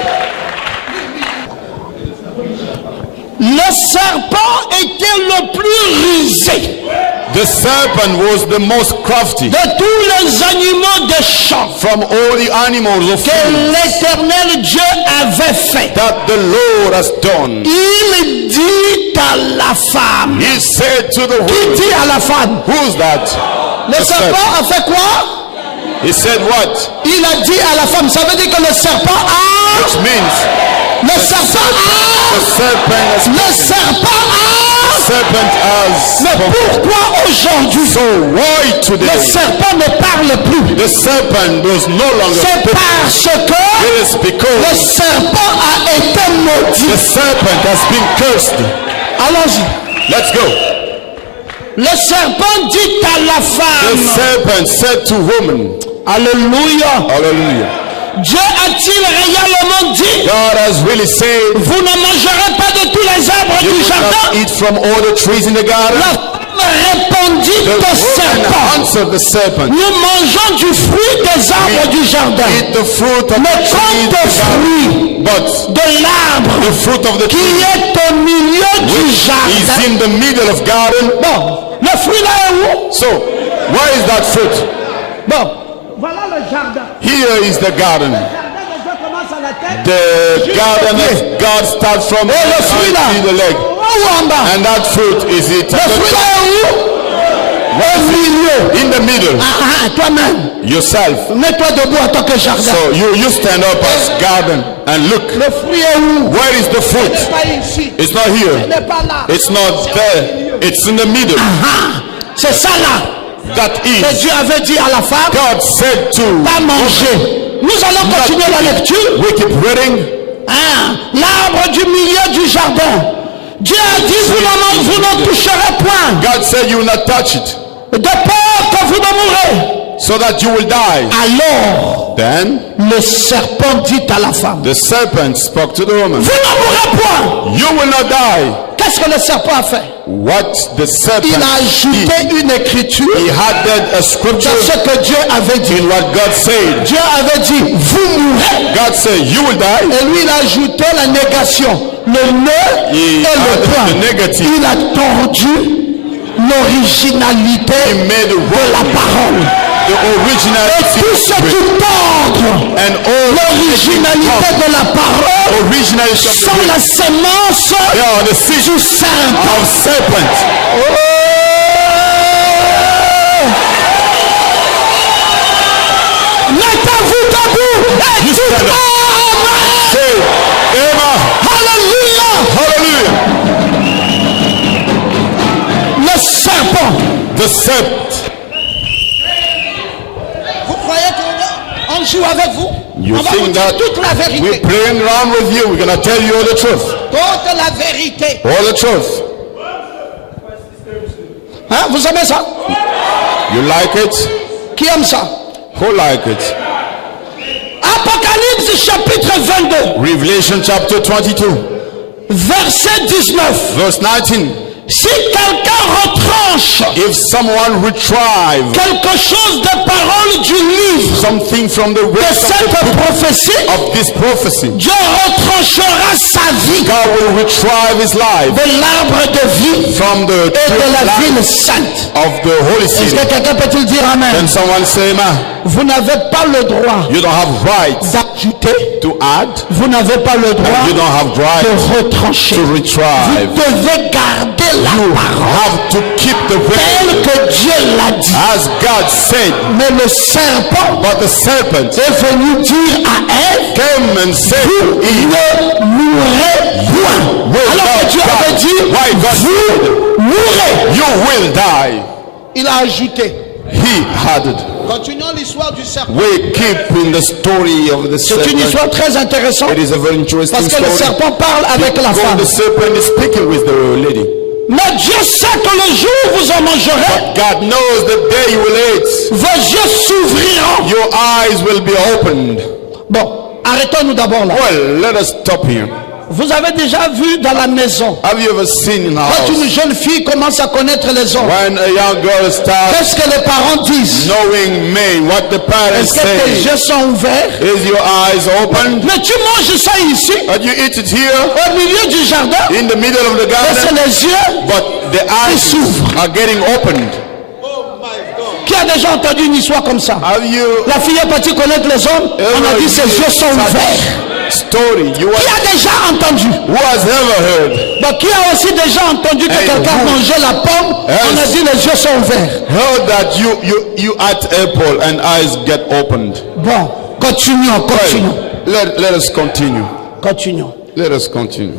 Le serpent était le plus rusé The serpent was the most crafty de tous les animaux des champs from all the animals of que field l'Éternel Dieu avait fait. that the Lord has done. Il dit à la femme. He said to the Qui woman, dit à la femme? who's that? Le The serpent a fait quoi? He said what? Il a dit à la femme. Ça veut dire que le serpent a. Which means Le serpent a. the serpent has Le serpent a. serpent has Mais spoken. pourquoi aujourd'hui So why le today serpent ne parle plus? the serpent does no longer C'est speak? parce que It is le because serpent a été the maudit. serpent has been cursed. Allons-y. Let's go. Le serpent dit à la The femme. serpent said to woman, Alléluia. hallelujah. Dieu a-t-il réellement dit? God has really said, Vous ne mangerez pas de tous les arbres you du will not jardin. eat from all the trees in the garden. La femme répondit The au woman serpent. answered the serpent, Nous mangeons du fruit des arbres du jardin. eat the fruit of Mais the quand tree in le the garden. fruit But de l'arbre the fruit of the qui tree est au milieu du is jardin. in the middle of garden. Bon, le fruit là est où? So, where is that fruit? Bon, voilà le jardin. Here is the garden. Le jardin de Dieu commence à la tête. The garden of God starts from Et le fruit là, until the leg. où en bas? And that fruit is it Le fruit là est où? Au milieu. in the middle. Toi-même, Yourself. mets-toi debout en tant que jardin. So you stand up as garden and look. Le fruit est où? Where is the fruit? Pas ici. It's not Il here. n'est pas là. It's not there. It's in the middle. C'est ça là That que is. Dieu avait dit à la femme. God said to. Pas manger. Nous allons continuer la lecture. We keep reading. L'arbre du milieu du jardin. Dieu a dit, vous n'en toucherez point. God said you will not touch it, De peur que vous ne mourrez. so that you will die. Alors, Then le serpent dit à la femme, the serpent spoke to the woman. vous ne mourrez point. You will not die. Qu'est-ce que le serpent a fait? What the serpent Il a did, ajouté une écriture he added a dans scripture ce que Dieu avait dit. in what God said. Dieu avait dit, vous mourrez. God said you will die. Et lui, il a ajouté la négation. Le ne et He le added point. the negative. Il a tordu l'originalité He made the de la parole. the Et originality tout ce qui tord and all l'originalité de la parole originality of sont the la sémence they are the seed du serpent. of serpent. Mettez-vous debout et dites stand up. Amen. Say, Amen. Alléluia. Hallelujah. You On va vous think dire that toute la we're vérité. playing around with you? We're gonna tell you all the truth. Toute la vérité. All the truth. Hein, vous aimez ça? You like it? Qui aime ça? Who like it? Apocalypse chapitre 22, Revelation chapter 22, verset 19. verse 19. Si quelqu'un retranche If someone retrieve quelque chose des paroles du livre something from the de rest cette prophétie, of this prophecy, Dieu retranchera sa vie God will retrieve his life de l'arbre de vie from the et de tree la of ville life sainte. of the holy Est-ce city. que quelqu'un peut-il dire Amen? Can someone say amen? Vous n'avez pas le droit You don't have right d'ajouter, to add. vous n'avez pas le droit You don't have right de retrancher. to Vous retrieve. devez garder la parole Have to keep the word telle que Dieu l'a dit. as God said. Mais le serpent But the serpent est venu dire à Ève, came and said vous to Eve, ne mourrez point. will Alors que not Dieu avait die. dit, Why God said, mourrez. you will die. Il a ajouté. He added. Continuons l'histoire du serpent. We keep in the story of the C'est une serpent. histoire très intéressante It is a very interesting parce que le story. serpent parle avec la Because femme. the serpent is speaking with the lady. Mais Dieu sait que le jour où vous en mangerez, God knows the day you will eat, vos yeux s'ouvriront. your eyes will be opened. Bon, arrêtons-nous d'abord là. Well, let us stop here. Vous avez déjà vu dans la maison, Have you ever seen in a quand une house jeune fille commence à connaître les hommes, when a young girl starts qu'est-ce que les parents disent? knowing men, what the parents Est-ce que tes say? yeux sont ouverts? Is your eyes opened? Mais tu manges ça ici, And you eat it here au milieu du jardin, in the middle of the et c'est garden, les yeux. but the eyes s'ouvrent. are getting opened. Qui a déjà entendu une histoire comme ça? Have you La fille est partie connaître les hommes, on a dit ses yeux sont ouverts. story? Qui a déjà entendu? Who has ever heard? Donc, qui a aussi déjà entendu que Hey, quelqu'un who? mangeait la pomme, on a dit les yeux sont ouverts. Heard that you ate apple and eyes get opened. Bon, continuons. Let us continue. Continuons. Let us continue.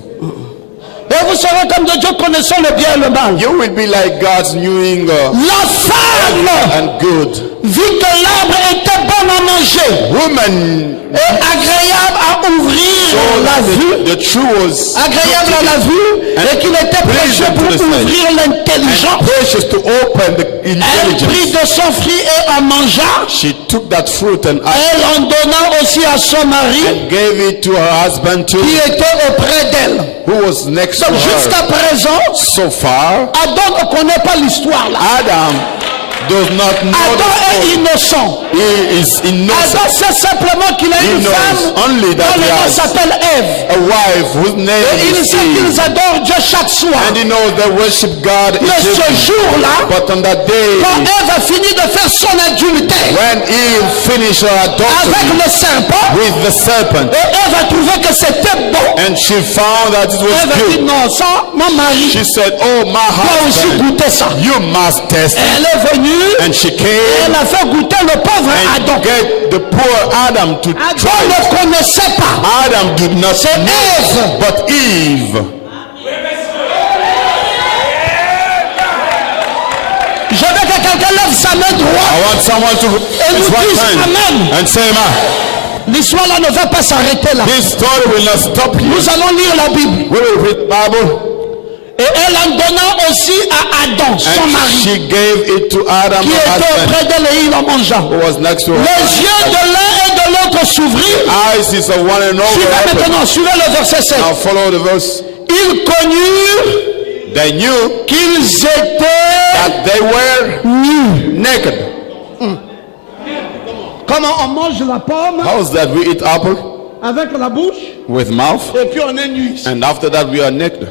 Et vous serez comme de Dieu connaissant le bien et le mal. You will be like God's knowing La femme and good. vit que l'arbre était bon à manger Woman et agréable à ouvrir la vue, the true was agréable à la vue, et qu'il était précieux pour ouvrir l'intelligence. precious to open the Elle prit intelligence. de son fruit et en mangea. She took that fruit and Elle en donna aussi à son mari gave it to her husband too, qui était auprès d'elle. who was next to Donc jusqu'à her. présent, So far, Adam ne connaît pas l'histoire là. Adam does not know Adam the est story. innocent. He is innocent. Adam sait simplement qu'il a He une knows femme only that dont le he nom has s'appelle Ève. a wife whose name Et il is sait Eve. qu'ils adorent Dieu chaque soir. And he knows they worship God. Mais ce jour-là, But on that day, quand Ève a fini de faire son adultère when Eve finished her avec adultery le serpent, with the serpent, et Ève a trouvé que c'était bon, and she found that it was Ève a dit good, non, ça, mon mari she said, oh, my doit aussi husband, goûter ça. you must test it. Elle est venue, And she et came elle a fait goûter le pauvre Adam. and get the poor Adam to Adam try it. ne connaissait pas. Adam did not C'est know, Ève. but Eve. Je veux que quelqu'un lève sa main I droite. want someone to nous raise one dise hand amen. and say amen. L'histoire là ne va pas s'arrêter là. This story will not stop here. Nous allons lire la Bible. We will read the Bible. Et elle en donna aussi à Adam, son And mari, she gave it to Adam, qui her était husband, auprès d'elle et il en mangea. who was next to her. Les yeux de l'un et de l'autre s'ouvrirent. Eyes is a one and Suivez only. maintenant, suivez le verset 7. Now follow the verse. Ils connurent They knew qu'ils étaient that they were nus. naked. Comment on mange la pomme How is that? We eat apple avec la bouche with mouth, et puis on est nus. and after that we are naked.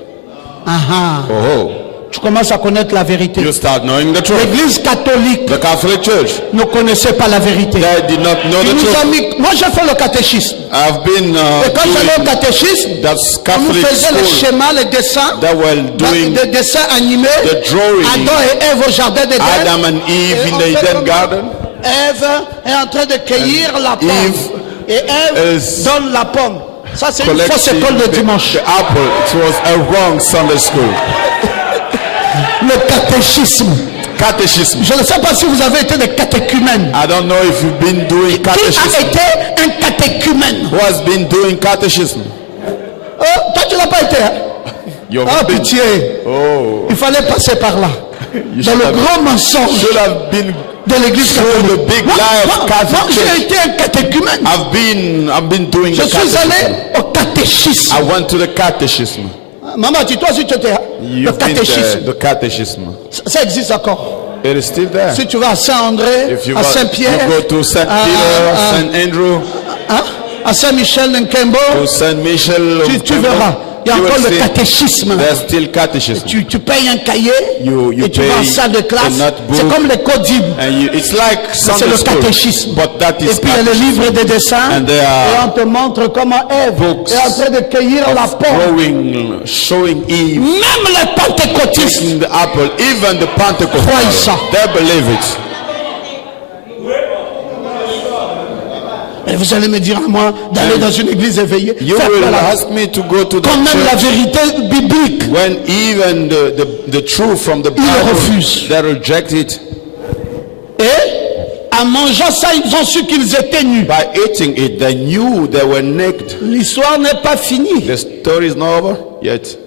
Ah, Oh, tu commences à connaître la vérité. you start knowing the truth. L'église catholique The Catholic Church, ne connaissait pas la vérité. they did not know Il the nous a truth. mis... Moi j'ai fait le catéchisme. I've been Et quand j'allais au doing catéchisme, that on nous Catholic faisait les school schémas, les dessins, that were doing des dessins animés. the drawing. Adam et Ève au jardin d'Éden. Adam and Eve Et in on the fait Eden comment? garden. Ève est en train de cueillir la pomme. Eve Et Ève is donne la pomme. Ça c'est une fausse Collecting école de dimanche. the apple. It was a wrong Sunday school. Le catéchisme. catechism. Je ne sais pas si vous avez été des catéchumènes. I don't know if you've been doing Qui a catechism. été un catéchumène? Who has been doing catechism? Oh, toi, tu n'as pas été. Hein? You've Ah, been. pitié. Oh, Il fallait passer par là. you Dans should le have, grand mensonge should have been. de l'église Through catholique. the big Moi, lie of moi, Catholic j'ai Church. été un catéchumène. I've been doing Je the suis catechism. allé au catéchisme. I went to the catechism. Maman, dis-toi si tu étais. Hein? Le You've been catéchisme. there, the catechism. Ça existe encore. It is still there. Si tu vas à Saint-André, If you, à you Saint-Pierre, go to St. Peter, St. Andrew, hein, à Saint-Michel, Nkembo, to St. Michel, tu verras. Il y a you encore will le see catéchisme. there's still catechism. Tu payes un cahier You et tu vas en pay salle de classe. a notebook. C'est comme les codibles. And it's like C'est Sunday le school, catéchisme. but that Et is puis il y a les catechism. livres de dessins. And there are Et on te montre comment Ève books est en train de cueillir la pomme. showing Eve Même les pentecôtistes. taking the apple, even the Croyez Pentecostals, ça. they believe it. Et vous allez me dire à moi d'aller dans une église éveillée. You Faire will quoi là? ask me to go to the Quand même la church vérité biblique. when even the truth from the Bible, refusent. they reject it. Et en mangeant ça, ils ont su qu'ils étaient nus. By eating it, they knew they were naked. L'histoire n'est pas finie. The story is not over yet.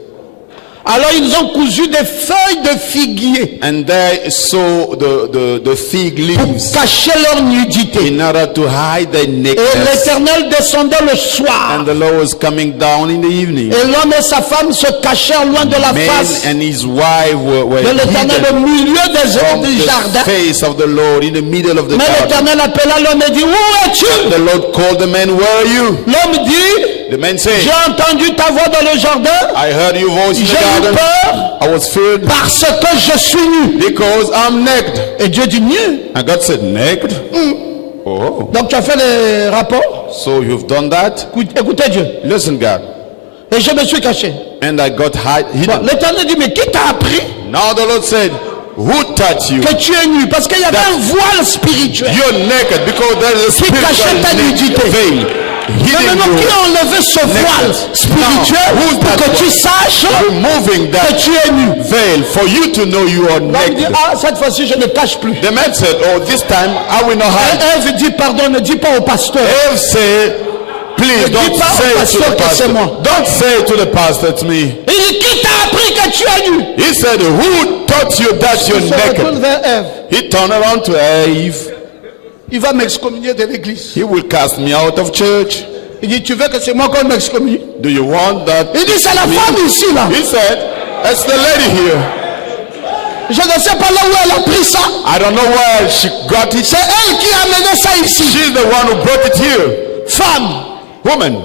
Alors ils ont cousu des feuilles de figuier And they saw the fig pour leaves cacher leur nudité. in order to hide their Et nakedness. l'Éternel descendait le soir. And the Lord was coming down in the evening. Et l'homme et sa femme se cachèrent loin de la Man face and his wife were de l'Éternel hidden au milieu from du the jardin. face of the Lord in the middle of the Mais garden. l'Éternel appela l'homme et dit, où es-tu? The Lord called the man, where are you? L'homme dit, The man said, j'ai entendu ta voix dans le jardin, I heard your voice in the j'ai eu garden. peur I was feared parce que je suis nu. because I'm naked. Et Dieu dit nu. And God said, naked? Oh, Donc tu as fait les rapports. so you've done that? Écoutez Dieu. Listen, God. Et je me suis caché. And I got Bon, hidden. l'Éternel dit, mais qui t'a appris Now the Lord said, who taught you? que tu es nu? Parce qu'il y avait un voile spirituel. You're naked because there is a Qui cachait ta nudité. spiritual veil. Mais Hidden maintenant, qui you. a enlevé ce voile spirituel Now, who's pour that que tu one? saches Removing que that tu es nu? veil for you to know you are L'homme dit, naked. ah, cette fois-ci, je ne cache plus. The man said, oh, this time I will not hide. Et Ève dit, pardon, ne dis pas au pasteur. Eve said, please Ne dis don't pas au say it to pasteur the que c'est pastor. moi. Don't say it to the pastor, it's me. Il dit, qui t'a appris que tu es nu? He said, who taught you that you're Il se retourne naked? vers Ève. He turned around to Eve. Il va m'excommunier de l'église. He will cast me out of church. Il dit, tu veux que c'est moi qu'on m'excommunie? Do you want that? Il dit, c'est la femme ici, là. He said, it's the lady here. Je ne sais pas là où elle a pris ça. I don't know where she got it. C'est elle qui a amené ça ici. She's the one who brought it here. Femme. Woman.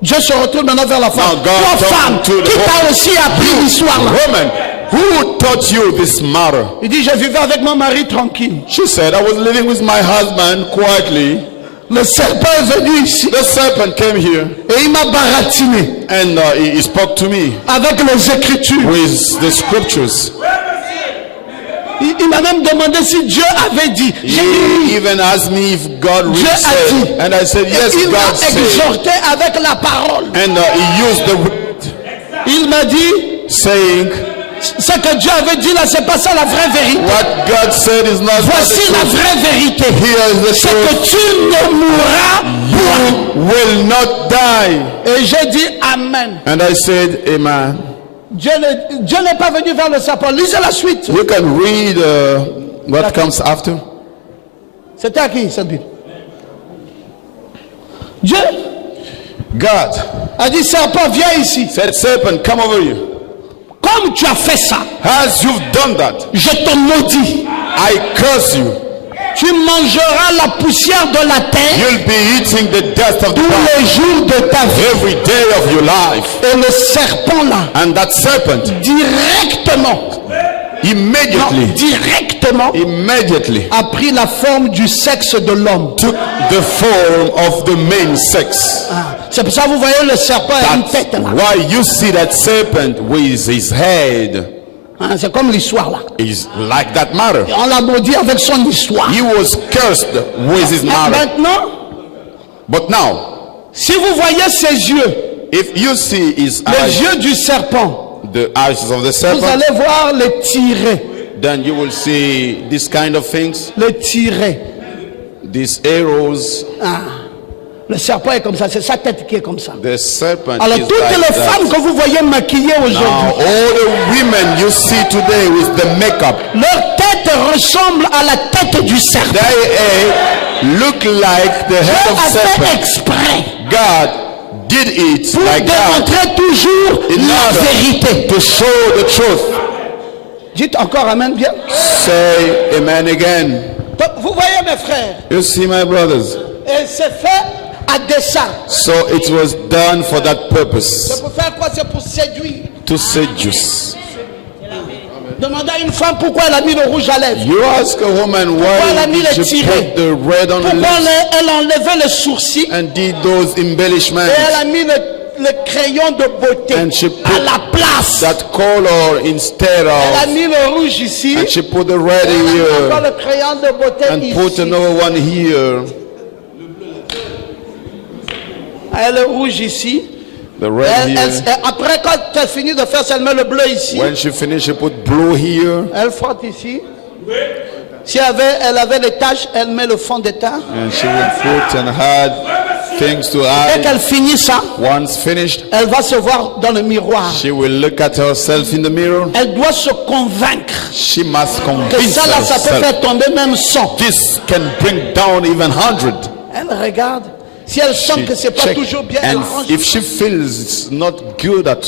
Dieu se retourne maintenant vers la femme. Now God Toi, talking femme, to the qui t'a woman. aussi appris l'histoire là? Woman, who taught you this matter? Il dit, je vivais avec mon mari tranquille. She said, I was living with my husband quietly. Le serpent est venu ici The serpent came here et il m'a baratiné and he spoke to me avec les écritures. with the scriptures. Il m'a même demandé si Dieu avait dit. J'ai dit, He even asked me if God really Dieu a said. dit. And I said, yes, il m'a God said. exhorté avec la parole. And he used the word Il m'a dit, saying, ce que Dieu avait dit là, c'est pas ça la vraie vérité. what God said is not Voici the la truth. vraie vérité. Here is the C'est truth. que tu ne mourras point. Will not die. Et j'ai dit Amen. And I said, amen. Dieu n'est pas venu vers le serpent. Lisez la suite. You can read what comes after. C'était à qui cette Bible? Dieu God a dit serpent, viens ici. said, serpent, come over here. Comme tu as fait ça, As you've done that, je te maudis. I curse you. Tu mangeras la poussière de la terre You'll be eating the dust of the tous ground les jours de ta vie. every day of your life. Et le serpent là, And that serpent, directement, immediately a pris la forme du sexe de l'homme. took the form of the male sex. C'est pour ça que vous voyez le serpent a une That's tête là. why you see that serpent with his head Hein, c'est comme l'histoire là. is like that matter. On l'a maudit avec son histoire. He was cursed with his Et matter. maintenant, But now, si vous voyez ses yeux, if you see his les eyes, yeux du serpent, the eyes of the vous serpent, allez voir les tirets. then you will see this kind of things, Le tiret. these arrows. Le serpent est comme ça, c'est sa tête qui est comme ça. The serpent Alors is toutes like les femmes that. que vous voyez maquillées Now, aujourd'hui, all the women you see today with the makeup, leur tête ressemble à la tête du serpent. they look like the Dieu head a of fait serpent. exprès God did it pour like that démontrer toujours in la order vérité. to show the truth. Dites encore amen bien. Say amen again. Donc, vous voyez mes frères, You see, my brothers. et c'est fait à dessein. So it was done for that C'est purpose, pour faire quoi? C'est pour séduire. to seduce. Demandez à une femme pourquoi elle a mis le rouge à lèvres. You ask a woman, elle a mis why les did you tirets? put the red on the Pourquoi lips elle a enlevé le sourcil and did those embellishments? et elle a mis le crayon de beauté And she put à la place. that color instead Elle a of, mis le rouge ici. and she put the red Elle a mis encore here le crayon de beauté and put ici. another one here, Elle le rouge ici. the red here. Après, quand elle finit de faire ça, elle met le bleu ici. When she finished, she put blue here, Elle frotte ici. Si elle avait les taches, elle met le fond de teint. and she would put and had things to Dès add. qu'elle finit ça, Once finished, elle va se voir dans le miroir. she will look at herself in the mirror. Elle doit se convaincre She must que convince ça là, ça peut herself. faire tomber même 100. This can bring down even 100. Elle regarde. Si elle sent que c'est pas Check. toujours bien, elle And range. if she feels it's not good at,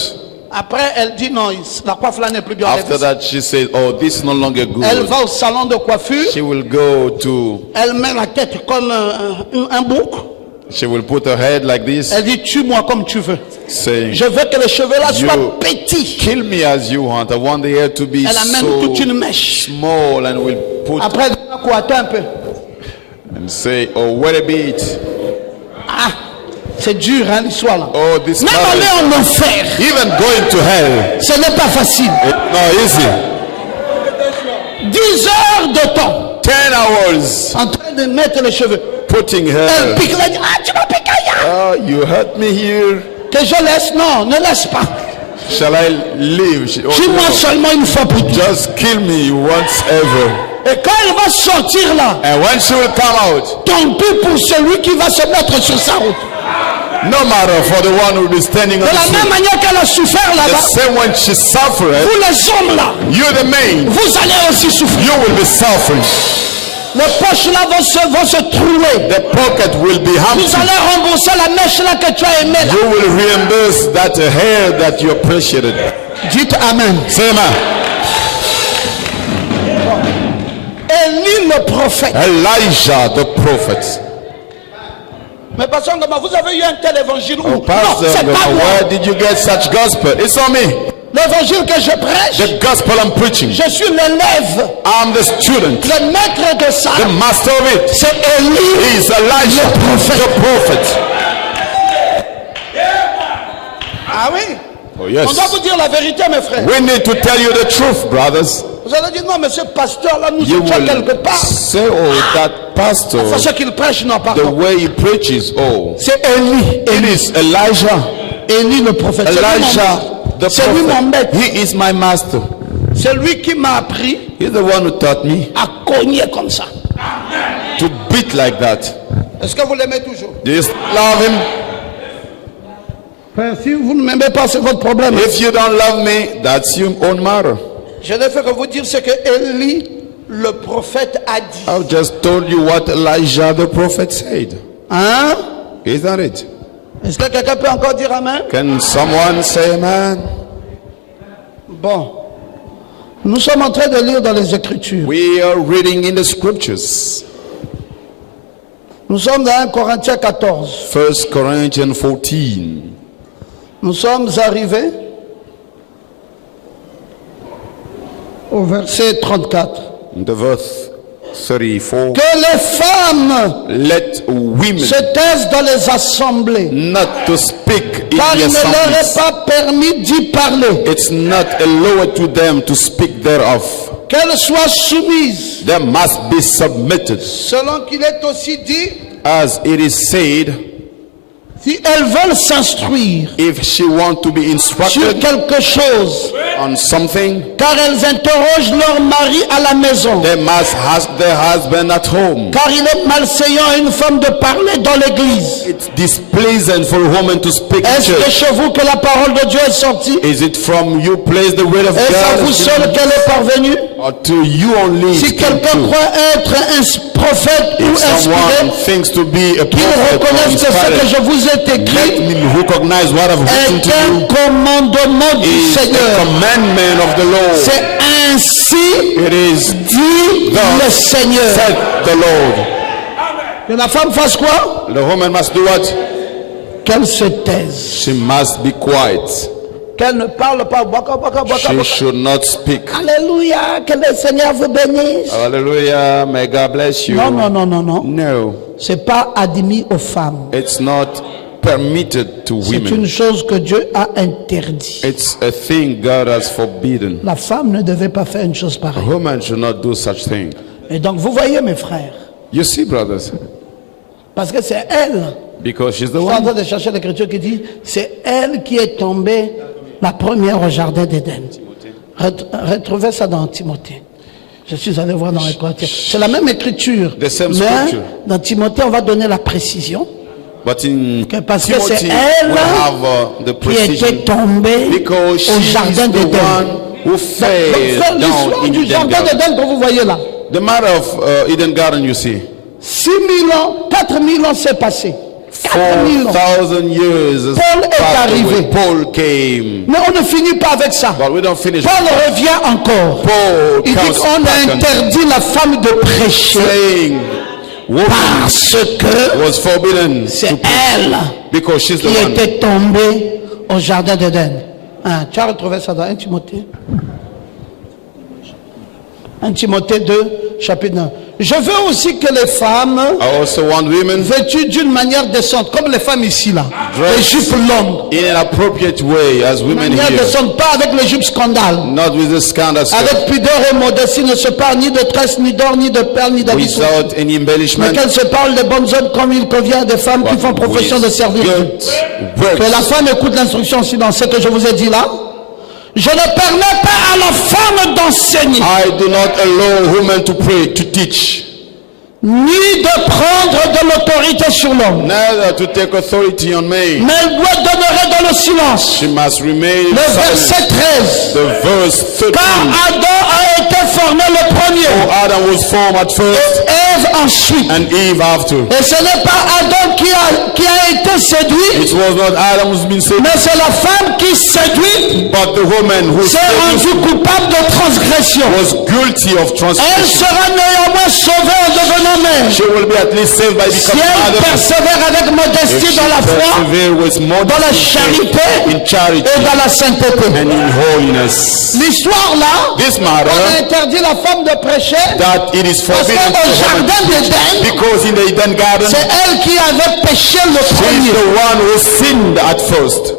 Après, elle dit non, la coiffe là n'est plus bien. after that she says, oh, this is no longer Elle good. va au salon de coiffure. She will go to, Elle met la tête comme un bouc. she will put her head like this, Elle dit tue-moi comme tu veux. saying, Je veux que les cheveux là soient You- petits. kill me as you want. I want the hair to be Elle amène toute une so mèche. small, and will put Après, elle dit quoi, attends un peu. and say, oh, wait a bit. Ah, c'est dur hein, l'histoire là. Oh, this Même matter aller is- en enfer, even going to hell, ce n'est pas facile. not easy. 10 heures de temps 10 hours en train de mettre les cheveux. putting Elle her. pique, elle dit ah tu m'as piqué ailleurs. Oh, you hurt me here. Que je laisse, non, ne laisse pas. Shall I leave? Oh, Tue-moi no. seulement une fois pour toutes. Just kill me once ever. Et quand elle va sortir là, And when she will come out, tant pis pour celui qui va se mettre sur sa route. no matter for the one who will be standing De on the la même street, manière qu'elle a souffert the là-bas, same when she suffered, vous les hommes là, you the man, vous allez aussi souffrir. you will be suffering. Les poches là vont se trouer. The pocket will be Vous empty. allez rembourser la mèche là que tu as aimée là. You will reimburse that hair that you appreciated. Dites Amen. Say amen. Élie le prophète. Elijah the prophet. Mais pasteur Ngoma, vous avez eu un tel évangile où? Oh, Non, Pastor, c'est pas moi. where did you get such gospel? It's on me. L'évangile que je prêche, The gospel I'm preaching. je suis l'élève, I'm the student, le maître de ça. the master of it. C'est Élie. He is Elijah, the prophet. Ah oui. Oh, On yes. doit vous dire la vérité, mes frères. We need to tell you the truth, brothers. Vous allez dire non, mais ce pasteur là nous You étions quelque will part. say, oh, that pastor, C'est ce qu'il prêche, non, the pardon. way he preaches, oh, C'est Élie. it is Elijah. Élie le prophète. C'est lui mon Elijah, maître. the C'est lui mon maître. prophet. He is my master. C'est lui qui m'a appris He's the one who taught me à cogner comme ça. to beat like that. Est-ce que vous l'aimez toujours? Do you love him? Frère, si vous ne m'aimez pas, c'est votre problème. If you don't love me, that's your own matter. Je ne fais que vous dire ce que Élie, le prophète, a dit. I've just told you what Elijah the prophet said. Hein? Isn't it? Est-ce que quelqu'un peut encore dire Amen? Can someone say amen? Bon. Nous sommes en train de lire dans les Écritures. We are reading in the scriptures. Nous sommes dans 1 Corinthiens 14. 1 Corinthians 14. Nous sommes arrivés au verset 34. The verse 34. Que les femmes Let women se taisent dans les assemblées, not to speak in car the il ne leur est assemblies. pas permis d'y parler. It's not allowed to them to speak thereof. Qu'elles soient soumises, They must be submitted. selon qu'il est aussi dit, As it is said, Si elles veulent s'instruire if she wants to be sur instructed quelque chose, on something, car elles interrogent leur mari à la maison, they must ask their husband at home. car il est malséant à une femme de parler dans l'église. It's displeasing for a woman to speak in Est-ce que church. chez vous que la parole de Dieu est sortie? Is it from you place the word of Est-ce à vous God, seul qu'elle est parvenue? or to you only? Si it came quelqu'un to? croit être un prophète ou If someone inspiré, thinks to be a qu'il prophet or reconnaisse que ce que inspired, je vous ai let écrit me recognize what I've written est to un you commandement du is a Seigneur. commandment of the Lord. C'est ainsi It is dit le Seigneur. said the Lord. Que la femme fasse quoi? The woman must do what? Qu'elle se taise. She must be quiet. Qu'elle ne parle pas. Baka, baka, baka, She baka. should not speak. Alléluia. Que le Seigneur vous bénisse. Hallelujah. May God bless you. Non, non, non, non, non. No, C'est pas admis aux femmes. it's not permitted to C'est women. une chose que Dieu a interdit. It's a thing God has forbidden. La femme ne devait pas faire une chose A pareille. woman should not do such thing. Et donc vous voyez mes frères, You see, brothers, parce que c'est elle. because she's the Je suis en one. train de chercher l'écriture qui dit, c'est elle qui est tombée la première au jardin d'Éden. Retrouvez ça dans Timothée. Je suis allé voir dans les Corinthiens. C'est la même écriture. The same Mais scripture. dans Timothée, on va donner la précision. But in Parce que c'est Timothy, elle we have the qui était precision tombée because she au is jardin the d'Éden. one who Donc, fell down l'histoire in du Eden jardin Garden. d'Éden que vous voyez là. The matter of Eden Garden, you see, 6 000 ans, 4 000 ans s'est passé. 4 000 ans. 4,000 years has Paul est passed away. arrivé. Paul came, Mais on ne finit pas avec ça. but we don't finish. Paul revient encore. Paul Il dit comes qu'on back a and interdit la femme de prêcher saying, woman parce que was forbidden c'est to preach elle because she's qui the one. était tombée au jardin d'Éden. Hein, tu as retrouvé ça dans 1 Timothée 1 Timothée 2, chapitre 9. Je veux aussi que les femmes, I also want women vêtues d'une manière décente, comme les femmes ici là, les jupes longues, in an appropriate way as women manière here, décente, pas avec les jupes scandales. not with the scandal stuff, Avec pudeur et modestie, ne se parle ni de tresse, ni d'or, ni de perles, ni d'habits. without any Mais embellishment, qu'elle se parle des bonnes œuvres comme il convient à des femmes qui font profession de servir Dieu. good Que la works. femme écoute l'instruction aussi dans ce que je vous ai dit là. Je ne permets pas à la femme d'enseigner, I do not allow women to pray, to teach, ni de prendre de l'autorité sur l'homme. neither to take authority on me. Mais elle doit demeurer dans le silence. She must remain Le silent. verset 13. The verse 13. Car Adam a été formé le premier, Oh, Adam was formed at first Ève ensuite. and Eve after. Et ce n'est pas Adam qui a été séduit, It was not Adam who's been saved, mais c'est la femme qui séduit, but the woman who s'est rendue coupable de transgression. was guilty of Elle transgression. sera néanmoins sauvée en devenant mère. She will be at least saved by Si becoming elle mother. persévère avec If modestie she dans la foi, persevere with dans la modesty, charité in charity, et dans la sainteté. and in holiness. L'histoire là, This on a matter, interdit la femme de prêcher that it is parce forbidden qu'au for women jardin to teach, d'Éden, because in the Eden Garden, c'est elle qui avait péché le she is premier. the one who sinned at first.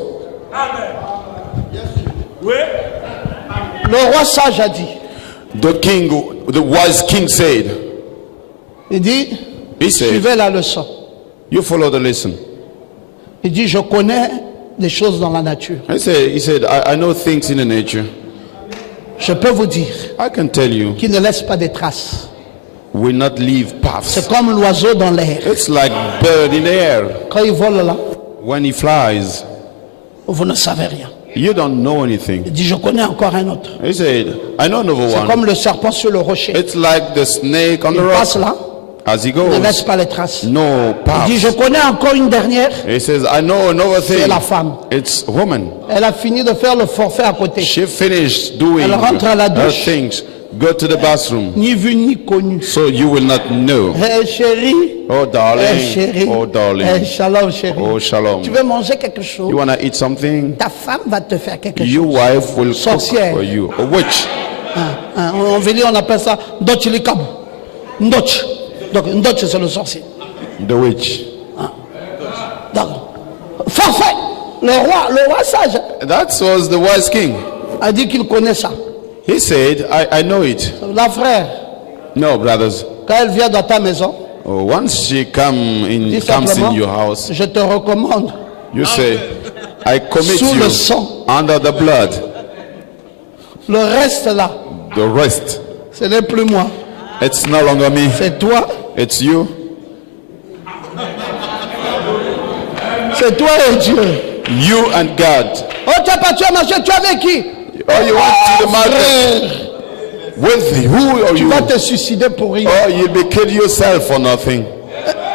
Le roi sage a dit, The wise king said, il dit, he said, suivez la leçon. you follow the lesson. Il dit, je connais des choses dans la nature. He said, I know things in the nature. Je peux vous dire I can tell you, qu'il ne laisse pas de traces. will not leave paths. C'est comme l'oiseau dans l'air. It's like bird in the air. Quand il vole là, When he flies, vous ne savez rien. you don't know anything. Il dit, je connais encore un autre. He said, I know another C'est one. comme le serpent sur le rocher. It's like the snake on the Il rock. passe là, As he ne laisse goes, pas les traces. no Il dit, paths. je connais encore une dernière. He says, I know another C'est thing. la femme. It's woman. Elle a fini de faire le forfait à côté. She finished doing Elle rentre à la her douche. things. Go to the bathroom. Ni vu ni connu. So you will not know. Eh chérie, Oh eh darling. chérie, Oh eh darling. shalom chérie. Oh shalom. Tu veux manger quelque chose? You want to eat something? Ta femme va te faire quelque Your chose. wife will cook Sorcière. for you. A witch. En Véli, on appelle ça Ndochilikab. Ndoch. Donc Ndoch, c'est le sorcier. The witch. Donc, forfait. Le roi sage That was the wise king. a dit qu'il connaît ça. He said, I know it. La frère, No, brothers. quand elle vient dans ta maison, Once she Dis comes simplement, in your house, je te recommande you say, I commit sous le you sang. under the blood. Le reste là, The rest, ce n'est plus moi, it's no longer me, c'est toi. it's you. C'est toi et Dieu. You and God. Oh, tu as marché, tu es avec qui? Oh, you went to the market. Frère, With who are tu you? vas te suicider pour rien. Oh, you'll be killing yourself for nothing.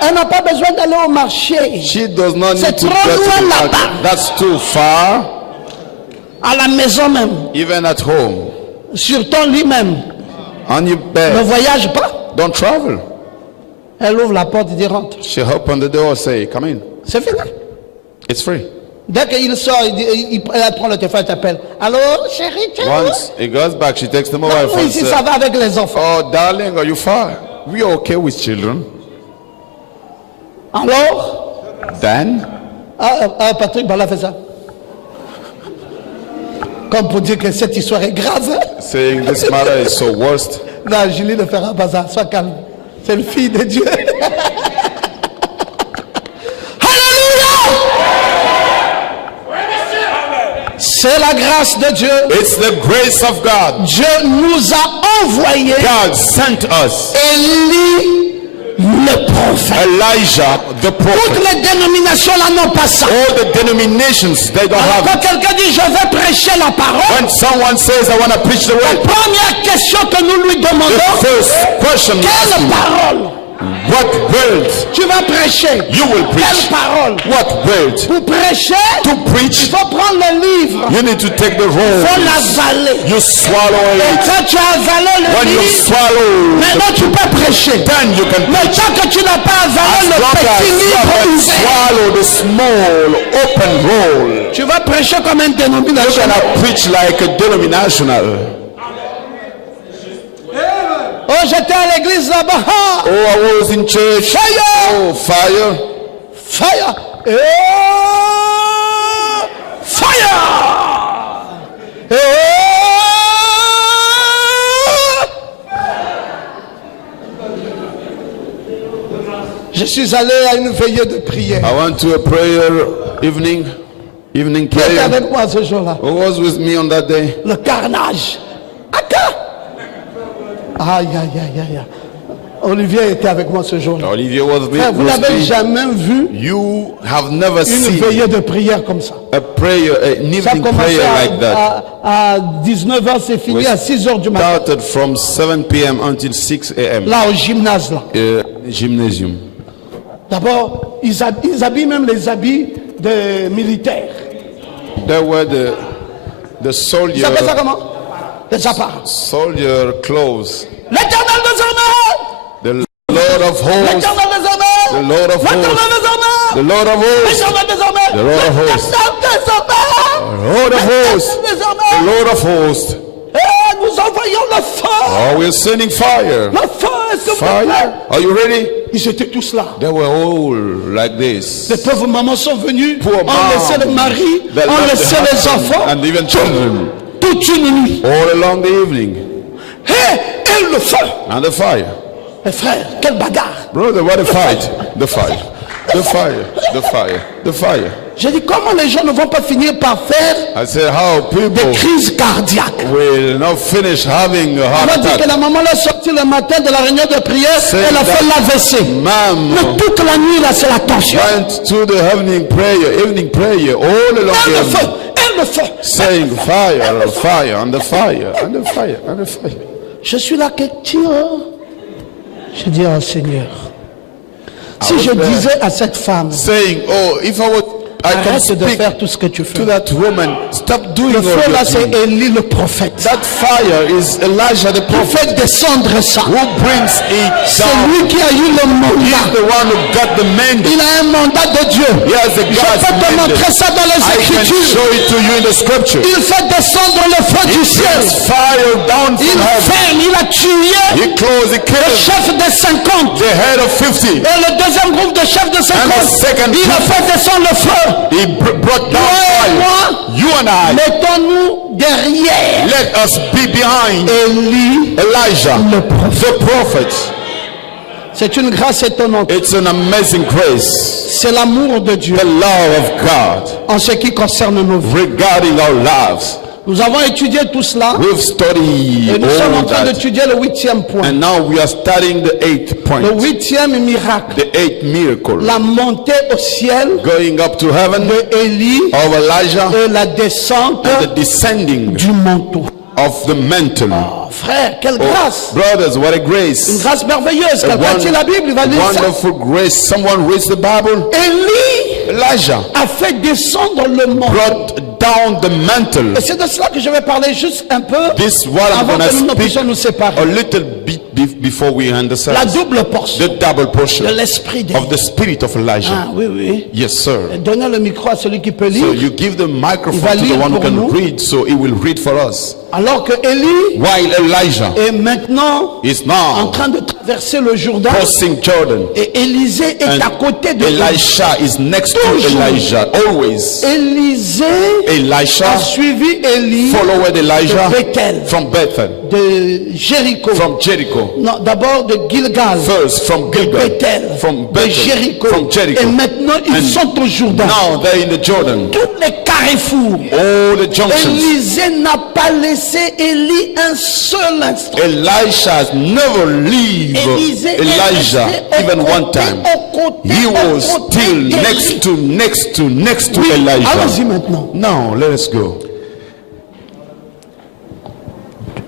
Elle n'a pas besoin d'aller au marché. She does not C'est need to trop get to loin the là-bas. market. That's too far. À la maison même, Even at home, sur ton lit même. on your Ne bed. voyage pas. Don't travel. Elle ouvre la porte et dit rentre. She opened the door, say, come in. C'est fini. It's free. Dès qu'il sort, elle prend le téléphone et t'appelle. Allô, chérie, tu es où? Once he goes back, she takes the mobile Non, phone. ici, Says, ça va avec les enfants. oh, darling, are you far? We are okay with children. Alors, Then, Patrick Bala fait ça. Comme pour dire que cette histoire est grave. saying this matter is so worst. Non, Julie ne fera pas ça. Sois calme. C'est le fils de Dieu. C'est la grâce de Dieu. It's the grace of God. Dieu nous a envoyé God sent us Élie, le prophète. Elijah, the Toutes prophet. les dénominations là n'ont pas ça. All the denominations, they don't Alors, have quand it. quelqu'un dit je vais prêcher la parole, When someone says, I want to preach the word, première question que nous lui the demandons, first question is, quelle parole what words tu vas prêcher? you will Quelle preach? parole? What words? Pour prêcher, To il preach, faut prendre le livre, you need to take the il faut roll. l'avaler. You swallow Et it. quand tu as avalé le When you livre, swallow, maintenant tu peux prêcher. then you can Mais preach. tant que tu n'as pas avalé As le long petit as you livre haven't ouvert, swallow the small open roll, tu vas prêcher comme un you dénomination. cannot preach like a denominational. Oh, j'étais à l'église là-bas. Ah, Oh, I was in church. Fire! Oh, fire. fire! Eh, fire! Eh, je suis allé à une veillée de prière. I went to a prayer evening Qui était prayer. avec moi ce jour-là? Who was with me on that day? Le carnage. Aka! Aïe, aïe, aïe, aïe, aïe. Olivier était avec moi ce jour-là. Olivier was with Frère, vous n'avez me. jamais vu You have never une seen veillée de prière comme ça. a prayer, an Ça a evening commencé prayer like that. à 19h, c'est fini à 6h du matin. Started from 7 p.m. until 6 a.m. Là, au gymnase, là. Gymnasium. D'abord, ils habillent même les habits des militaires. There were the Ils soldier appellent ça comment? Des apparences. soldier clothes. L'éternel des armées! The Lord of hosts. L'éternel des armées! The Lord of L'éternel hosts. des armées! The Lord of hosts. L'éternel des armées! The Lord of hosts. L'éternel des armées! The Lord of hosts. L'éternel des The armées! Lord of hosts. Et nous envoyons le feu! Oh, we're sending fire. Le feu, est-ce que vous Fire. plaît? Are you ready? Ils étaient tous là. They were all like this. Les pauvres mamans sont venues, Poor ont laissé mom le mari, that ont left laissé the les husband enfants, and even children toute une nuit. all along the evening. Et le feu! And the fire. Mes frères, quelle bagarre! Brother, what a fight. The fire. The fire. The fire. The fire. J'ai dit, comment les gens ne vont pas finir par faire I said, how des people crises cardiaques? will not finish having a On heart va dire que attack. la maman l'a sorti le matin de la réunion de prière, C'est elle a fait that- l'AVC. Ma'am Mais toute la nuit, là, c'est la tension. went to the evening prayer all along Et the le feu! evening, Et le feu! saying fire, fire, and the fire, and the fire, and the fire. Je suis là, que Dieu. Je dis, oh Seigneur, si was je there. disais à cette femme, Saying, oh, if I can arrête de speak faire tout ce que tu to fais. that woman, stop doing Le all feu là, your c'est things. Élie le prophète. That fire is Elijah the Vous prophet faites descendre ça. who brings it C'est down. lui qui a eu le He's mandat. the one who got the mandate. Il a un mandat de Dieu. He has the Je God's peux te montrer mandate. ça dans les I can Écritures. show it to you in the scripture. Il fait descendre le feu du ciel. Brings fire down Il from heaven. ferme, il a tué He closed, he le killed chef des 50. the head of 50. Et le deuxième groupe de chefs de 50, second il a group. fait descendre le feu. He brought down Toi et fire. moi, You and I, mettons-nous derrière let us be behind Élie, Elijah, le prophète. the prophet. C'est une grâce étonnante. It's an amazing grace. C'est l'amour de Dieu The love of God en ce qui concerne nos vies. regarding our lives. Nous avons étudié tout cela We've studied et nous sommes en all train that. d'étudier le 8e point. And now we are studying the 8th point. Le 8e miracle. The 8th miracle. La montée au ciel Going up to heaven de Élie of Elijah et la descente and the descending du manteau. of the mantle. Oh, frère, quelle grâce! Brothers, what a Une grace. grâce merveilleuse. A Quelqu'un tient la Bible, il va lire ça. wonderful grace. Someone reads the Bible. Élie Elijah a fait descendre le manteau. brought down the mantle. Et c'est de cela que je vais parler juste un peu This is what I'm avant going que nous ne to puissions speak nous séparer. a little bit before we end the La service. double portion The double portion de l'esprit de of the spirit of Elijah. Ah oui, oui. Yes, sir. Donnez le micro à celui qui peut So lire. you give the Il va microphone to the lire one who pour nous. can read, so he will read for us. Alors que Élie While Elijah est maintenant is en now train de traverser le Jourdain crossing Jordan, et Élisée est à côté de lui. Elisha is next to Toujours. Elijah. Always. Élisée Elisha a suivi Élie followed Elijah de Bethel, from Bethel, de Jéricho. from Jericho. Non, d'abord de Gilgal, First from de Gilgal, Bethel, from de Bethel, Jéricho. from Jericho. Et maintenant ils And sont au Jourdain. now they're in the Jordan. Tous les carrefours. All the junctions. Élisée n'a pas laissé Élie un seul instant. Elisha has never leave Élisée est Elijah resté even au one côté, time. au côté, He au was côté still d'Élie. next to Oui, Elijah. allons-y maintenant. Now let us go.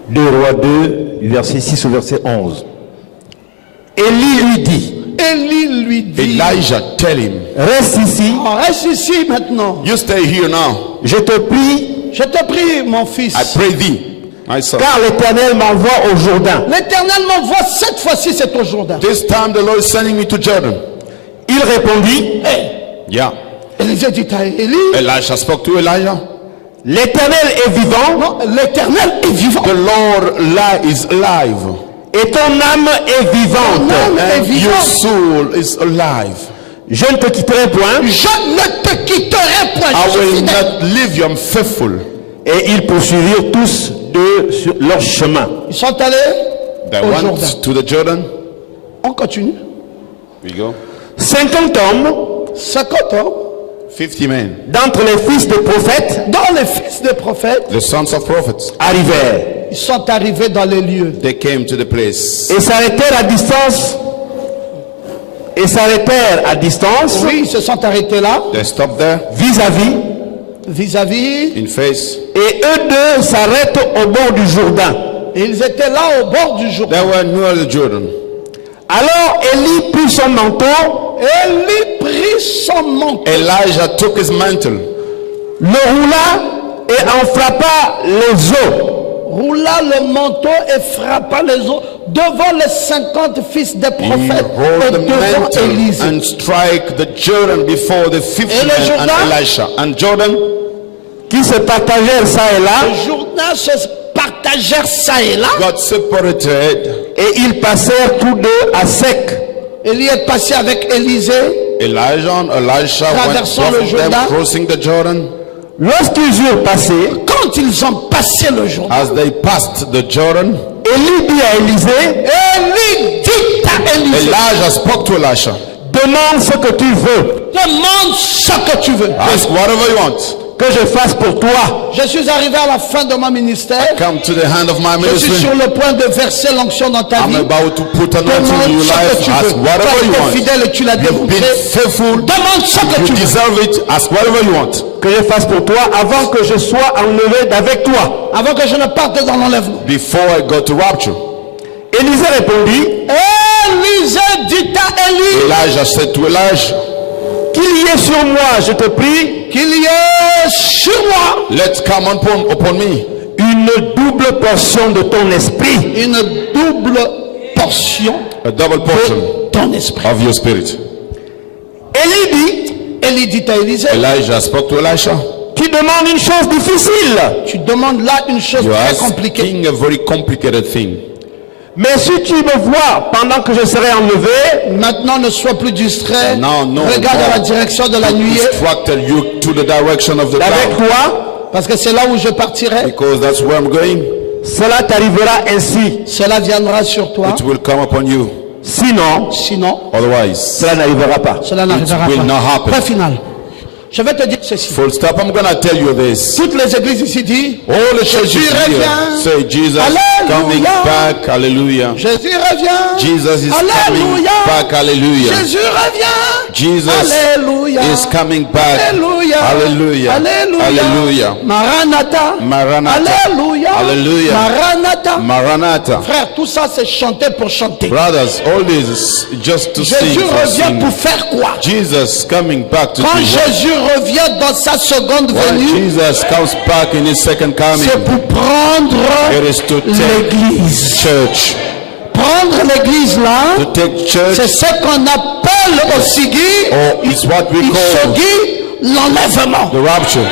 2 Rois 2, verset 6 au verset 11. Élie lui dit, Élie lui dit, Elijah tell him, reste ici, reste ici maintenant. you stay here now. je te prie, Je te prie, mon fils. I pray thee, my son. car l'Éternel m'envoie au Jourdain. L'Éternel m'envoie cette fois-ci, c'est au Jourdain. This time the Lord is sending me to Jordan. Il répondit, Yeah. Élisée dit à Élie, Elisha spoke to Elijah. l'Éternel est vivant non, l'Éternel est vivant. The Lord is alive. et ton âme est vivante. Ton âme est And your vivante. soul is alive. Je ne te quitterai point. Je ne te quitterai point. I Je suis will fidèle. not leave you. I'm faithful. Et ils poursuivirent tous sur leur chemin. Ils sont allés They au went Jourdain. to the Jordan. On continue. We go. 50 hommes 50 ans, 50 men, d'entre les fils des prophètes dans les fils des prophètes, the sons of prophets. arrivèrent ils sont arrivés dans les lieux. They came to the place. et s'arrêtèrent à distance. Oui, ils se sont arrêtés là, They stopped there vis-à-vis, vis-à-vis, in face. et eux deux s'arrêtent au bord du Jourdain. et ils étaient là au bord du Jourdain. They were near the Jordan. Alors Élie prit son manteau, Élie prit son manteau, Elijah took his mantle, le roula et en frappa les eaux. roula le manteau et frappa les eaux devant les 50 fils des he prophètes et rolled the devant mantle Élisée. and strike the Jordan before the 50 Et le men Jordan? and Elisha. And Jordan, Qui se partagèrent ça et là, Le Jourdain se partagèrent ça et là. got separated. et ils passèrent tous deux à sec. Élie est passé avec Élisée. Elijah and Elisha went Traversant both le of them Jordan. crossing the Jordan. Lorsqu'ils eurent passé, Quand ils ont passé le Jourdain, As they passed the Jordan, Élie dit à Élisée, Élie dit à Élisée, Elijah spoke to Elisha. demande ce que tu veux demande ce que tu veux. Ask whatever you want. que je fasse pour toi. Je suis arrivé à la fin de mon ministère. Come to the hand of my Je suis ministry. sur le point de verser l'onction dans ta I'm vie. about to put an end to Demande your ce que life. tu Ask veux. Tu whatever as you été want. fidèle et tu l'as You've démontré. been faithful. Demande ce que You tu veux. deserve it. Ask whatever you want. Que je fasse pour toi avant que je sois enlevé d'avec toi. Avant que je ne parte dans l'enlèvement. Before I go to rapture. Élisée répondit, Élisée dit à Élie, Elijah said to Elijah, qu'il y ait sur moi, je te prie, qu'il y ait sur moi let's come upon me une double portion de ton esprit. une double portion a double portion de ton esprit. of your spirit. Élie dit, Élie dit à Élisée, Elijah spoke to Elisha. tu demandes une chose difficile, tu demandes là une chose You are très compliquée. asking a very complicated thing. mais si tu me vois pendant que je serai enlevé, Maintenant, ne sois plus distrait. No, no, Regarde no. à la direction de la nuée, Instructed you to the direction of the avec cloud. toi, parce que c'est là où je partirai. Because that's where I'm going. cela t'arrivera ainsi. Cela viendra sur toi. It will come upon you. Sinon, Otherwise, cela n'arrivera pas. cela n'arrivera will not pas. happen. Point final. Je vais te dire ceci. full stop. I'm going to tell you this. Toutes les églises ici disent All the churches Jésus here revient. say Jesus Alléluia. coming back. Hallelujah. Jésus revient. Jesus is coming Alléluia. back. Hallelujah. Jésus revient. Jesus Alléluia. is coming back. Alléluia. Hallelujah. Alléluia. Hallelujah. Maranatha. Maranatha. Alléluia. Hallelujah. Maranatha. Maranatha. Frère, tout ça c'est chanter pour chanter. Brothers, all this is just to Jésus sing. For revient sing. pour faire quoi? Jesus coming back to do Quand what? Jésus revient dans sa seconde When venue, Jesus comes back in his second coming, c'est pour prendre it is to take l'église. church. Prendre l'église là, To take church, c'est ce qu'on appelle au Sigui, or it's what we call l'enlèvement. the rapture.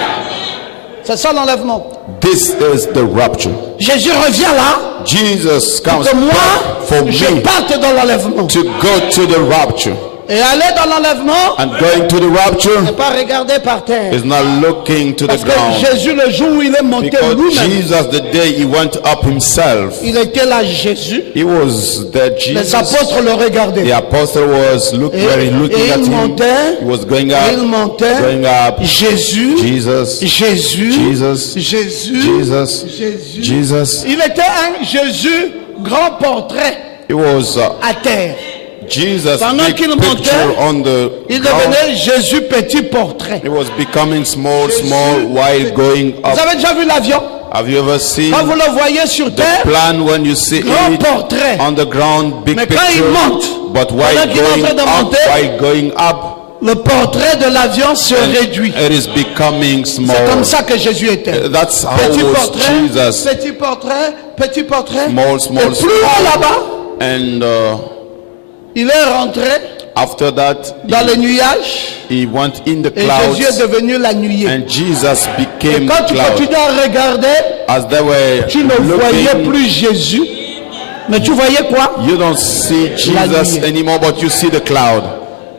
C'est ça l'enlèvement. This is the rapture. Jésus revient là, Jesus comes que moi, back for je me parte dans l'enlèvement. to go to the rapture. Et aller dans l'enlèvement, And going to the rapture ne pas regarder par terre. is not looking to the Parce que ground. Jésus, le jour où il est monté Because lui-même, Jesus, the day he went up himself, il était là, Jésus. he was there. Les Jesus, apôtres le regardaient. the apostle was looking at il him. montait, He was going il up, montait. going up. Jésus, Jesus, Jésus, Jesus, Jésus, Jesus, Jésus. Jesus. Il était un Jésus grand portrait It was à terre. Jesus' Pendant big qu'il picture montait, on the Il ground. devenait Jésus petit portrait. It was becoming small, small while going Vous up. avez déjà vu l'avion? Have you ever seen Quand vous le voyez sur the terre, plan when you see grand it portrait. on the ground, big Mais quand il picture? monte, But while pendant qu'il est en going train de up, monter, while going up, le portrait de l'avion se réduit. it is becoming small. C'est comme ça que Jésus était. That's how Petit was portrait, Jesus. petit portrait, petit portrait. Small, small, Et plus haut small. là-bas, And il est rentré after that, dans les nuages he went in the et Jésus est clouds, devenu la nuée. and Jesus Et became quand the tu cloud. continues à regarder, As they were tu ne voyais looking, plus Jésus, mais tu voyais quoi? you don't see La Jesus nuée. anymore, but you see the cloud.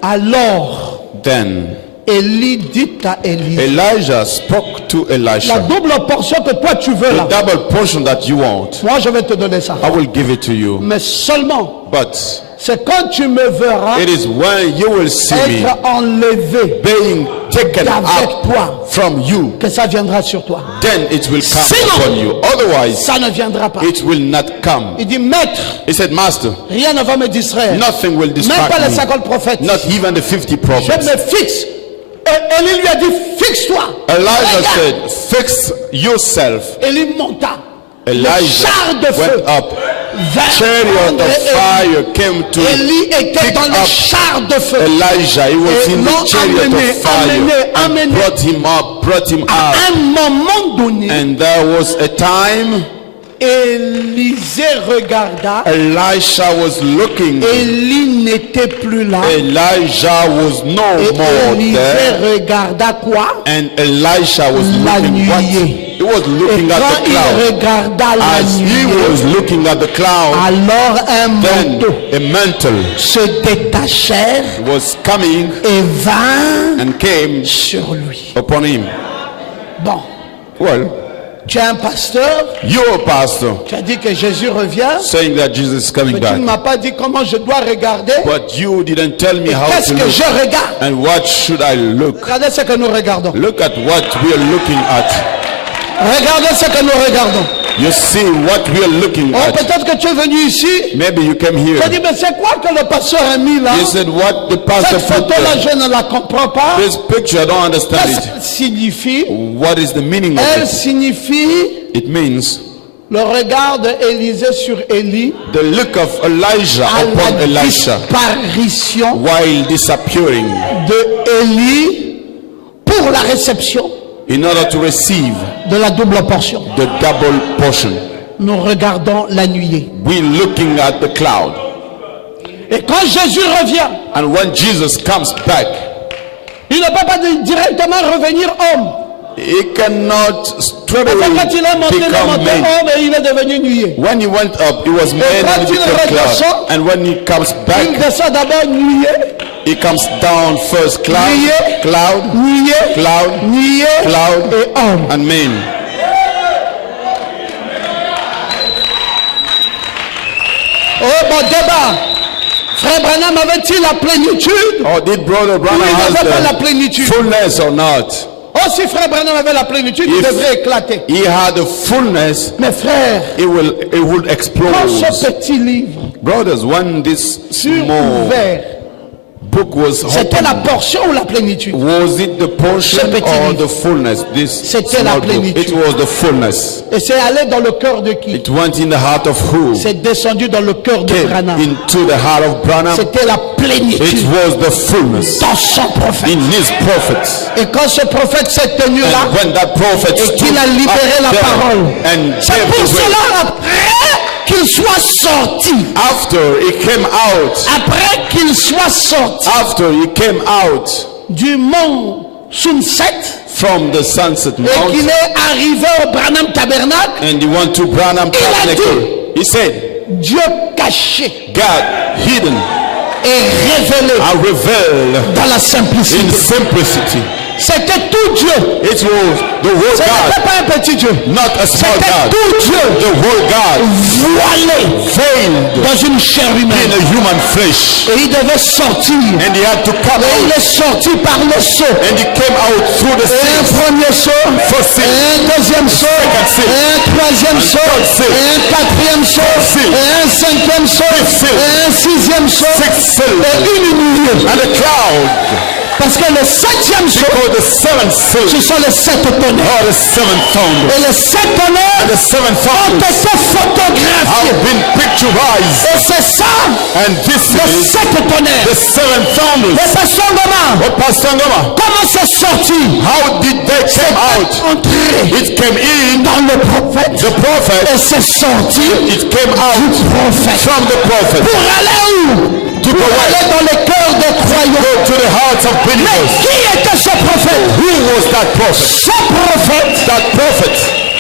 Alors, Then Élie dit à Élie, Elijah spoke to la Elisha. double portion que toi tu veux The là, double portion that you want, moi je vais te donner ça. I will give it to you. Mais seulement, But c'est quand tu me verras it is when you will see me être enlevé being taken avec up toi from you, que ça viendra sur toi. then it will come Sinon, upon you. Otherwise, Ça ne viendra pas. it will not come. Il dit, maître, He said, Master, rien ne va me distraire. nothing will Même distract pas les me. 50 prophètes. Not even the 50 Je prophets. me fixe. Et Élie lui a dit, fixe-toi. Elijah Regarde. said, fix yourself. Élie monta. Le Elijah char de feu went up. vers Chariot prendre of Élie. fire came to Élie était pick dans le up char de feu. Elijah. He was Et in l'ont the chariot amené, of fire amené. and brought him up, brought him À out. un moment donné, And there was a time Élisée regarda. Elisha was looking. Élie n'était plus là. Elijah was no Et more Élisée there. regarda quoi? And Elisha was La looking what? nuée. He was Et looking at quand the il cloud. regarda la As he nuée, was looking at the cloud, alors un then manteau a mantle se détachèrent was coming et vint and came sur lui. upon him. Bon, Well, tu es un pasteur, you're a pastor tu as dit que Jésus revient, saying that Jesus is coming mais tu ne back, m'as pas dit comment je dois regarder. but you didn't tell me how Qu'est-ce to que look. je regarde? And what should I look? Regardez ce que nous regardons. Look at what we are looking at. Regardez ce que nous regardons. You see what we are looking Oh, at. peut-être que tu es venu ici. Maybe you came here. Tu as dit, mais c'est quoi que le pasteur a mis là? You said what the pastor Cette put photo-là, there. je ne la comprends pas. This picture, I don't understand Qu'est-ce it. qu'elle signifie? What is the meaning of Elle it? signifie It means le regard d'Élisée sur Élie the look of Elijah à upon la Elisha disparition while disappearing de Élie pour la réception in order to receive de la double portion. the double portion. Nous regardons la nuée. We're looking at the cloud. Et quand Jésus revient, And when Jesus comes back, il ne peut pas directement revenir homme. he cannot straight Parce away que quand il est monté become man. homme et il est devenu nuée. When he went up, he was man quand and he il became redescend, cloud. And when he comes Il back, descend d'abord nuée, he comes down first cloud, Nuée. cloud, nuée, cloud, nuée cloud, et homme. and man. Oh, mon débat. Frère Branham avait-il la plénitude? Or did Brother Ou Branham il n'avait pas la have the plénitude? fullness or not? Oh, si Frère Branham avait la plénitude, il If- devrait éclater. He had the fullness, Mes frères, it would quand explode. ce petit livre Brothers, when this fut small ouvert, book was c'était la opened, portion ou la plénitude? was it the portion Ce petit or livre. the fullness? This C'était la small book. plénitude. It was the fullness. Et c'est allé dans le cœur de qui? It went in the heart of who? C'est descendu dans le cœur de Came Branham. into the heart of Branham. C'était la It plénitude was the fullness dans son prophète. in his prophets. Et quand ce prophète s'est tenu là, And when that prophet et stood qu'il a libéré up la there parole, and c'est gave pour the word, cela après qu'il soit sorti, after he came out, après qu'il soit sorti after he came out du mont Sunset from the Sunset et qu'il Mount, est arrivé au Branham Tabernacle, and he went to Branham Il a Tabernacle, he said, Dieu caché God hidden et révélé are revealed dans la in simplicité. simplicity. C'était tout Dieu. It was the whole Ce n'était God, pas un petit Dieu. not a small C'était God. tout Dieu The whole God voilé veiled dans une chair in humaine. a human flesh, Et il devait sortir. and he had to come Et il out, est sorti par le saut. and he came out through the Et un sea. premier saut, First et seal, un deuxième saut, Second seal. et un troisième And saut, third seal. et un quatrième saut, seal. et un cinquième saut, Fifth seal. et un sixième saut, sixth seal, et une milieu. and a cloud. Parce que le septième saut, Because the seventh seal, ce sont les sept tonnerres. or the seventh thunder, Et les sept tonnerres and the seventh ont thunder été photographiés. have been picturized, Et c'est ça, and this les is sept tonnerres. the seventh thunder. Et Pasteur Goma, But Pastor Ngoma, comment c'est sorti? how did they come out? Entré It came in dans le prophète. the prophet, Et c'est sorti it came out prophète. from the prophet Pour aller où? to the Pour west, aller dans les cœurs des croyants. to the hearts of Mais believers. qui était ce prophète? Who was that prophet? Ce prophète, That prophet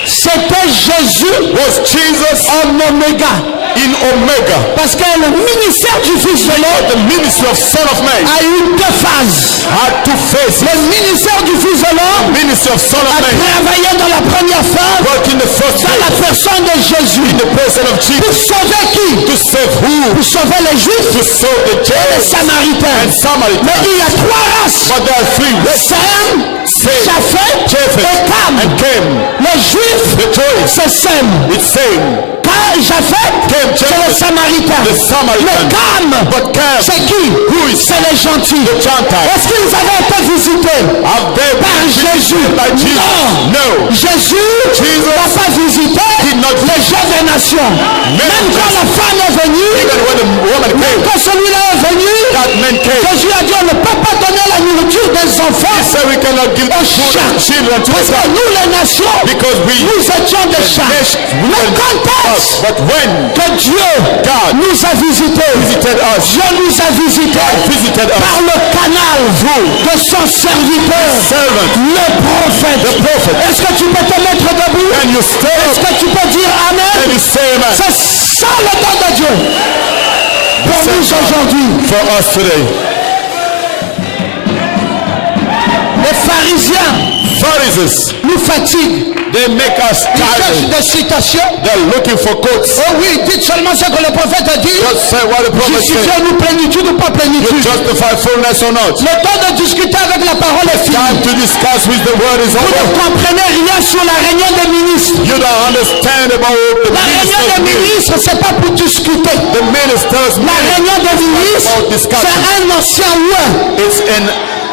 c'était Jésus was Jesus en oméga. in Omega. Parce que le ministère du Fils de l'homme The ministry of Son of Man a eu deux phases. had two faces. Le ministère du Fils de l'homme Ministry of Son of a Man travaillé dans la première phase worked in the first dans la phase, personne de Jésus. the person of Pour Jesus, sauver qui? to save who? Pour sauver les To Juifs save the et les Jews Samaritains. and Samaritans. Mais il y a trois races. But there are three races. Sem, Japheth Japheth et Cam. and Cam. Les Juifs, The Jews, c'est Sem. it's same. Quand Japheth, Cam, c'est les Japheth, Samaritains. the Samaritan. Le Cam, But Cam, c'est qui? who is C'est les gentils. the Gentile? Est-ce qu'ils avaient été visités Have they par been Jésus? visited by Jesus? Non. No. Jésus n'a pas visité Did not les jeunes des nations. Même quand la femme est venue, Even when the woman came, quand celui-là est venu, that man came. Jésus a dit on ne peut pas donner la nourriture des enfants So we cannot give aux food chats. and children to Parce the que nous les nations, because we nous étions des chats. Mais quand est-ce But when que Dieu God nous a visités? visited us, Dieu nous a visités visited us par le canal de son serviteur, servant, le prophète. the prophet, Est-ce que tu peux te mettre debout? and you stand Est-ce up que tu peux dire and Amen? you say amen. C'est ça le don de Dieu pour nous aujourd'hui. For us today, Les pharisiens Pharisees, nous fatiguent. they make us Ils cherchent tired. des citations. They're looking for quotes. Oh oui, dites seulement ce que le prophète a dit. Just say what the prophet said. Justifiez-nous plénitude ou pas You plénitude. justify fullness or not. Le temps de discuter avec la parole est fini. Time to discuss with the word is Vous ne over. comprenez rien sur la réunion des ministres. You don't understand about the La réunion des ministers. ministres, c'est pas pour discuter. The ministers, La réunion des ministres, c'est un ancien roi it's an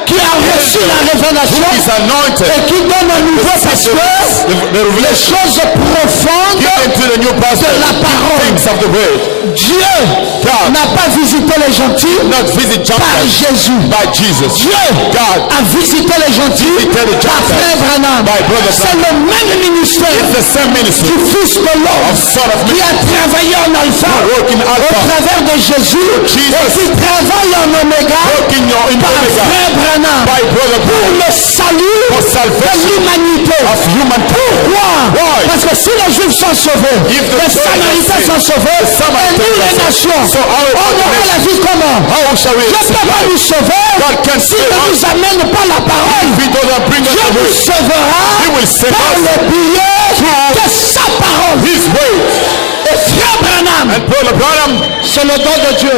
qui a reçu la who révélation is anointed. et qui donne un nouveau pasteur The les revelation choses profondes given to the new pastor. de la parole. Things of the word. Dieu God n'a pas visité les gentils not visit par Gentiles Jésus. by Jesus. Dieu God a visité les gentils visited the par Gentiles Frère Branham. by Brother C'est Branham. le même ministère It's the same ministry du Fils de l'homme of Son of qui Man a travaillé en alpha working au Alpha, travers de Jésus Jesus. et qui travaille en oméga working in par Omega Frère Branham by Brother pour Branham le salut for de salvation l'humanité. of humankind. Pourquoi? Why? Parce que si les Juifs sont sauvés, If the les Jews Samaritains are sont sauvés, et Samaritans nous les are saved. nations, So our on aura la vie comment? How shall we Dieu ne peut pas nous sauver God can s'il save ne us. nous amène pas la parole. If he doesn't bring us Dieu the nous word, sauvera he will save par us le biais de sa parole. his way. Et Frère Branham, And Brother Branham, c'est le don de Dieu.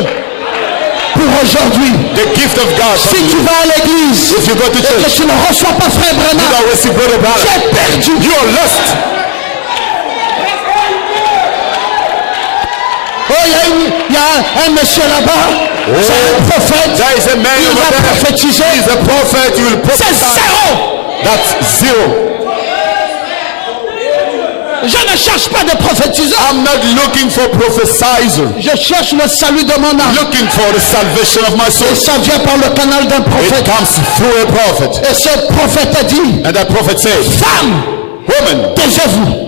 pour aujourd'hui. The gift of God. Si tu vas à l'église If you go to et que church, tu ne reçois pas frère you Branham, don't receive Brother tu Branham. es perdu. You are lost. Oh, il y a un monsieur là-bas, c'est un prophète, There is a man il over va there. prophétiser. He's a prophet. You will C'est prophesy. zéro. That's zero. Je ne cherche pas de prophétiseur. I'm not looking for prophesizer. Je cherche le salut de mon âme. Looking for the salvation of my soul. Et ça vient par le canal d'un It prophète. comes through a prophet. Et ce prophète a dit, And that prophet says, femme, woman, taisez-vous.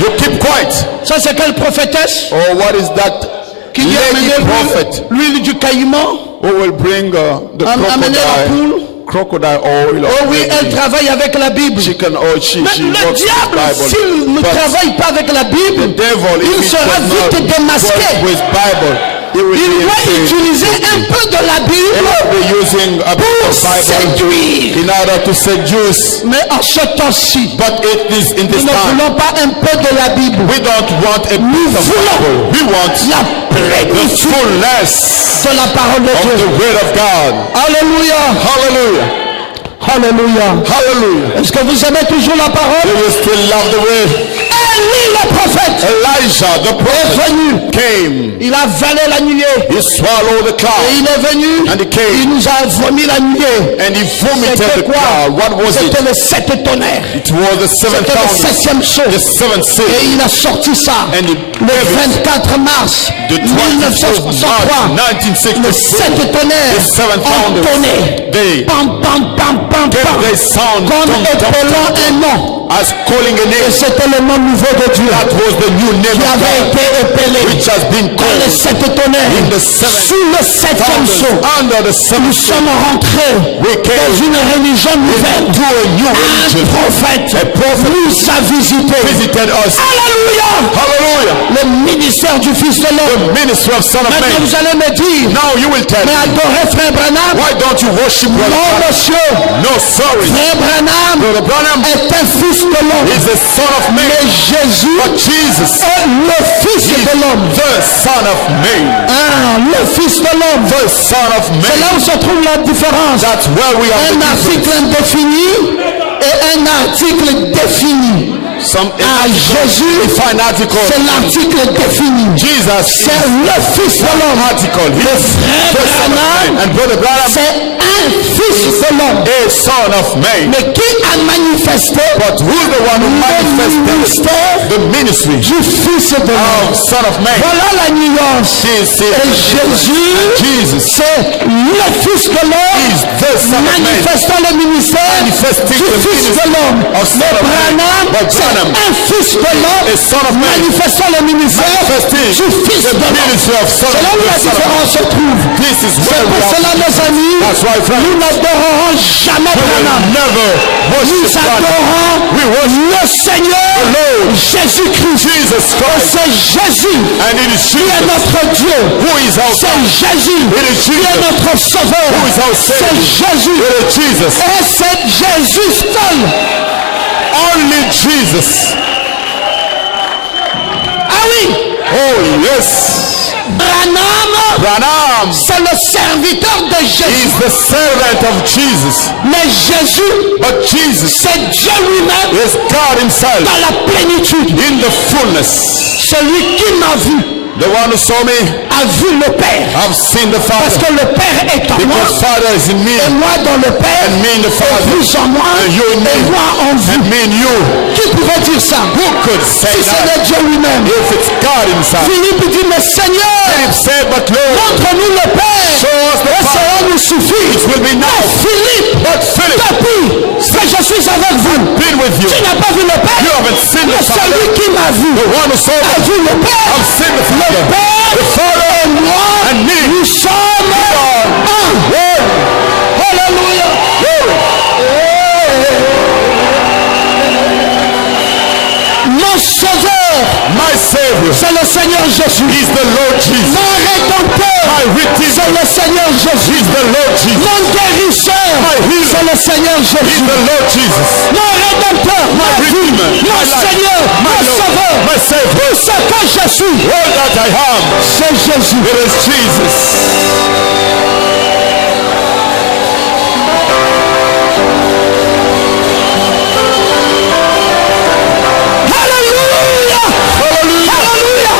you keep quiet. Ça c'est quelle prophétesse? Or what is that Qui vient lady amener prophet l'huile du caïman? who will bring the Amener la poule? crocodile oil? Oh oui, elle travaille avec la Bible. Chicken oil. She Mais le works with diable, Bible. s'il ne But travaille pas avec la Bible, the devil, il if he sera does not vite démasqué. work with Bible, he will Il be doit enslaved. utiliser un peu de la He Bible will be using a bit pour of Bible séduire. in order to seduce. Mais en ce temps-ci, But it is in nous this ne time. voulons pas un peu de la Bible. We don't want a piece of Bible. We want La the plénitude fullness de la parole de of Dieu. the word of God. Alléluia. Hallelujah. Alléluia. Hallelujah. Est-ce que vous aimez toujours la Do parole? you still love the word? Élie le prophète Elijah, the est prophet, venu. came. Il a avalé la nuée. He swallowed the Et cloud il est venu. and he Il came nous a vomi la nuée. and he vomited C'était the quoi? cloud. What was it? C'était le sept tonnerre. It was the seventh C'était le thunder, septième saut. the seventh Et seal. il a sorti ça And he le gave it 24 mars the 24th 1963. March Le 1963. sept tonnerre The seventh ont thunder. tonné. They Pam, pam, pam, pam, gave pam. their sound Comme épelant un nom. as calling a Et name. c'était le nom nouveau de Dieu That was the new name qui of avait God, été épelé which has been dans le called sept tonnerre. in the seventh Sous le septième thunders, saut, under the nous seventh seal. sommes rentrés We dans came une religion nouvelle. into a new Un religion. prophète A prophet nous a visités. visited us. Alléluia. Hallelujah. Le ministère du Fils de The l'homme. ministry of Son of Maintenant Man. vous allez me dire, Now you will tell mais me, adorez frère Branham? why don't you worship Non Brother? monsieur, No, sorry. frère Branham Brother Branham est un fils de l'homme. is the Son of Mais Man. Jésus But Jesus est le Fils is de l'homme. the Son of Man. Ah, le Fils de l'homme. The Son of C'est là Man. où se trouve la différence. That's where we have Un the article difference. indéfini et un article défini. Some Ah, Jésus, define article. c'est l'article défini. Jesus C'est is le Fils de l'homme. article. He is frère the Son of Branham, Man. And Brother Branham c'est un Fils de l'homme. is Son of Man. Mais qui a manifesté But who's the one who le manifested ministère the ministry du Fils de l'homme? of Son of Man? Voilà la nuance. This Et is Jésus, Jesus c'est le Fils de l'homme is the Son of Man. manifestant le ministère Manifesting du the Fils de ministry l'homme. of Son Mais of Man. Branham, But c'est Branham un Fils de l'homme is Son of Man. manifestant le ministère Manifesting du Fils the de l'homme. ministry of Son C'est là où la of Man. différence se trouve. This is C'est where we pour cela, are. mes amis, That's why, friends, nous n'adorerons jamais we will Branham. never Nous worship God. adorons We worship le Seigneur Jésus-Christ. Jesus Et Christ. c'est Jésus And it is qui est Jesus notre Dieu. who is our C'est God. Jésus It is qui est Jesus notre Sauveur. who is our C'est Savior. Jésus. It is Jesus. Et c'est Jésus seul. Only Jesus. Ah oui, Oh yes. Branham c'est le serviteur de Jésus. is the servant of Jesus. Mais Jésus, But Jesus c'est Dieu lui-même is God himself dans la plénitude. in the fullness. Celui qui m'a vu The one who saw me, a vu le Père. I've seen the Parce Father. que le Père est en moi. Because Father is in me, Et moi dans le Père. and me in the Et Father, vous en moi. and you in Et me, moi en vous. and me in you. Qui pouvait dire ça? Who could say Si that c'était Dieu lui-même. if it's God himself? Philippe dit, mais Seigneur, Philip said, but Lord, montre-nous le Père. show us the Et Father. cela nous suffit. It will be Mais now. Philippe, But Philip, depuis que je suis avec vous, been with you. tu n'as pas vu le Père. You haven't seen the Mais Father. celui qui m'a vu The one who saw a me, vu le Père. I've seen the Le Father. Père The Father et moi, and me. nous sommes un. Alléluia. Mon Sauveur, My Savior c'est le Seigneur Jésus. is the Lord Jesus. Mon Rédempteur, My Redeemer c'est le Seigneur Jésus. is the Lord Jesus. Mon guérisseur, c'est le Seigneur Is Jésus. the Lord Jesus. Mon Rédempteur, ma vie, Redeemer, mon my life, Seigneur, my mon Lord, Sauveur. my Savior. Tout ce que je suis, all that I am, c'est Jésus. it is Jesus. Alléluia. Alléluia.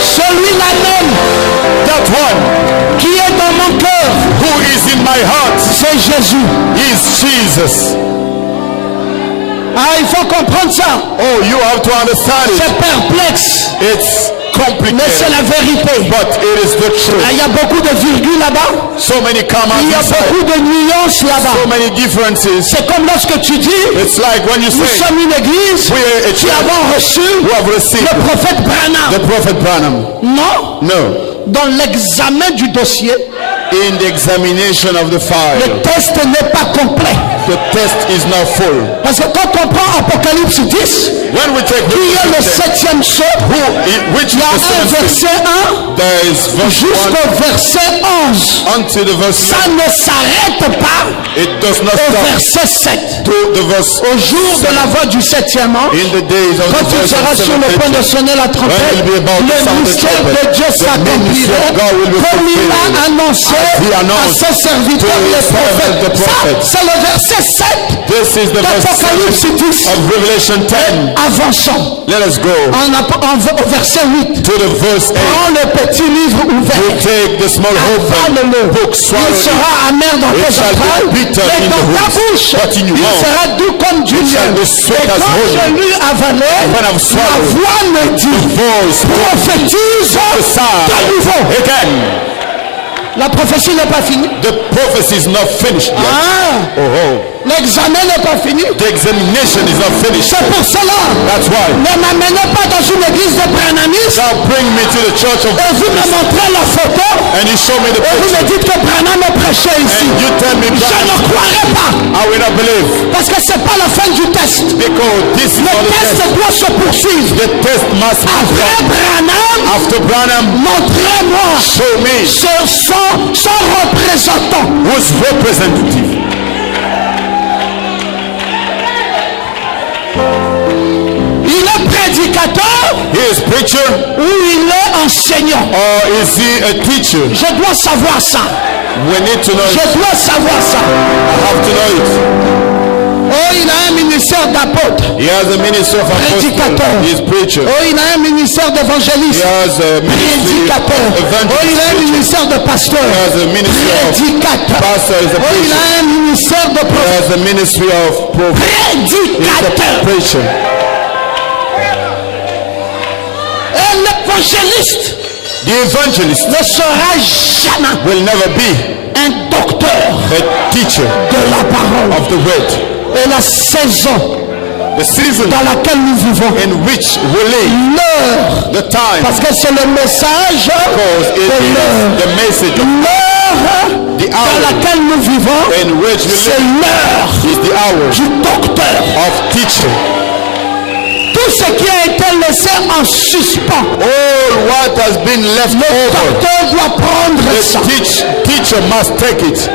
Celui-là même That one qui est dans mon cœur, who is in my heart c'est Jésus. is Jesus. Ah, il faut comprendre ça. Oh, you have to understand it. C'est perplexe, It's mais c'est complicated, la vérité. but it is the Ah, truth. il y a beaucoup de virgules là-bas. So many commas Il y a inside, beaucoup de nuances là-bas. so many differences. C'est comme lorsque tu dis, It's like when you nous say, sommes une église we are a qui church avons reçu who have received le prophète Branham. the prophet Branham. Non, No. dans l'examen du dossier, In the examination of the le file, test n'est pas complet. the test is not full. Parce que quand on prend Apocalypse 10, When we take qui est le Revelation 7e sceau, which il y a is the un seventh seal, verset 1 there is verse 1 jusqu'au verset 11. until the verse Ça ne s'arrête pas 9. It does not au stop verset 7. to the verse Au jour de la voix du 7e ange, in the days of quand the tu voice seras of the sur le point de seventh sonner la trompette, When it will be about to le sound the mystère trumpet, de Dieu the ministry s'accomplirait of God will be comme il a fulfilled. annoncé As he à announced ses serviteurs to les his servants, the prophètes. Ça, prophets. c'est le verset 7 This is the verse d'Apocalypse 7 10. of Revelation 10. Avançons Let us go au verset 8. to the verse 8. Prends le petit livre You ouvert. take the small Avale-le. open book, Il swallow it. sera amer dans It tes shall be entrailles, bitter mais in dans the ta roots, bouche, but in your il mouth sera doux comme du it shall miel. be sweet Et as quand honey. je l'eus avalé, When I've ma swallowed, voix me dit, voice prophétise prophesy de nouveau. again. La prophétie n'est pas finie. The prophecy is not finished yet. Ah, Oh, l'examen n'est pas fini. the examination is not finished. C'est pour cela. That's why. Ne m'amenez pas dans une église de Branhamistes Now bring me to the church of et vous me montrez la photo and you show me the et vous me picture dites que Branham est prêché ici. and you tell me Je ne croirais pas I will not believe parce que c'est pas la fin du test. because this is Le not the test test. doit se poursuivre. The test must be Après done. Branham, After Branham, montrez-moi show me son représentant. who's representative. Il est prédicateur He is preacher ou il est enseignant. or is he a teacher? Je dois savoir ça. We need to know it. Je dois savoir ça. I have to know it. Oh, il a un ministère d'apôtre. He has a ministry of Prédicateur. apostle. He is preacher. Oh, il a un ministère He d'évangéliste. has a ministry Prédicateur. of Oh, il a un evangelist. ministère de pasteur. He has a ministry of Prédicateur. pastor. He is a Oh, il preacher. a un ministère de He prophète. has a ministry of prophet. He is Prédicateur. a preacher. Et l'évangéliste The evangelist ne sera jamais will never be un docteur a teacher de la parole. of the word. Et la saison The season dans laquelle nous vivons, in which we live, l'heure, the time, parce que c'est le message because it de l'heure. is the message L'heure The dans hour laquelle nous vivons, in which we c'est live l'heure is the hour du docteur. of teaching. Tout ce qui a été laissé en suspens, All what has been left le over, docteur doit prendre ça. the teacher must take it.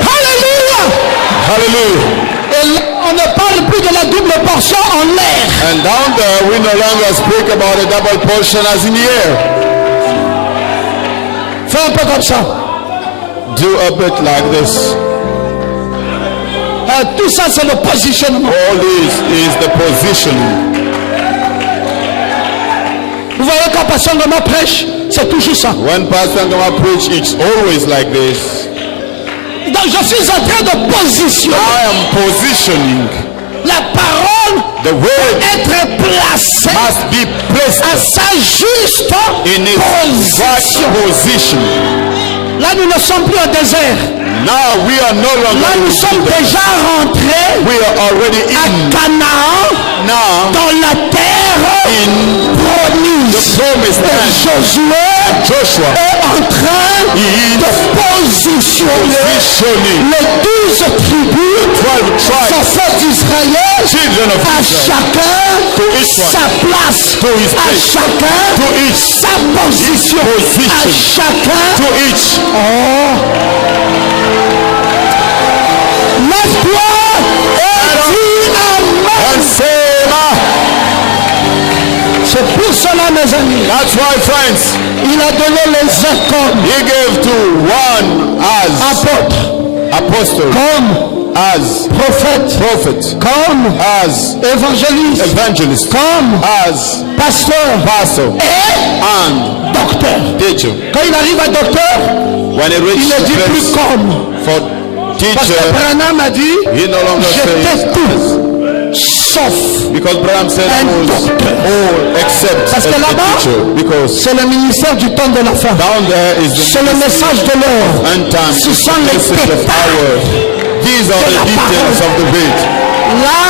Alléluia! Hallelujah. Et là, on ne parle plus de la double portion en l'air. And down there, we no longer speak about a double portion as in the air. Fais un peu comme ça. Do a bit like this. Tout ça, c'est le positionnement. All this is the positioning. Vous voyez quand Pasteur Ngoma prêche, c'est toujours ça. When Pastor Ngoma preach, it's always like this. Donc je suis en train de positionner I am positioning. la parole, The word être placée must be placed à sa juste in its right position. position. Là, nous ne sommes plus au désert. Now we are no Là, longer nous in sommes the- déjà rentrés We are already à in Canaan, now dans la terre in promise. the promised Et land. Josué Joshua est en train is de positionner positioning les 12 tribus 12 tribes, enfants d'Israël, children of à Israel, chacun to each one, sa place, to his à place, chacun to each, sa position, position, à chacun. to each. Oh, mes amis, That's why, friends, il a donné les uns comme he gave to one as apôtres, apostle, comme as prophètes, prophet, comme as évangélistes, evangelist, comme as pasteurs pastor, et and docteurs. teacher. Quand il arrive à docteur, When he il reached ne the dit plus place comme. for Parce que teacher, Branham a dit, he no longer j'étais says tout, sauf. because Branham said Un he was docteur. all except Parce a que là-bas, teacher. Because c'est le ministère du temps de la fin. down there is the C'est le message de l'heure. end time. Ce sont les This is the détails. power. These are de the la details parole. of the bit. Là,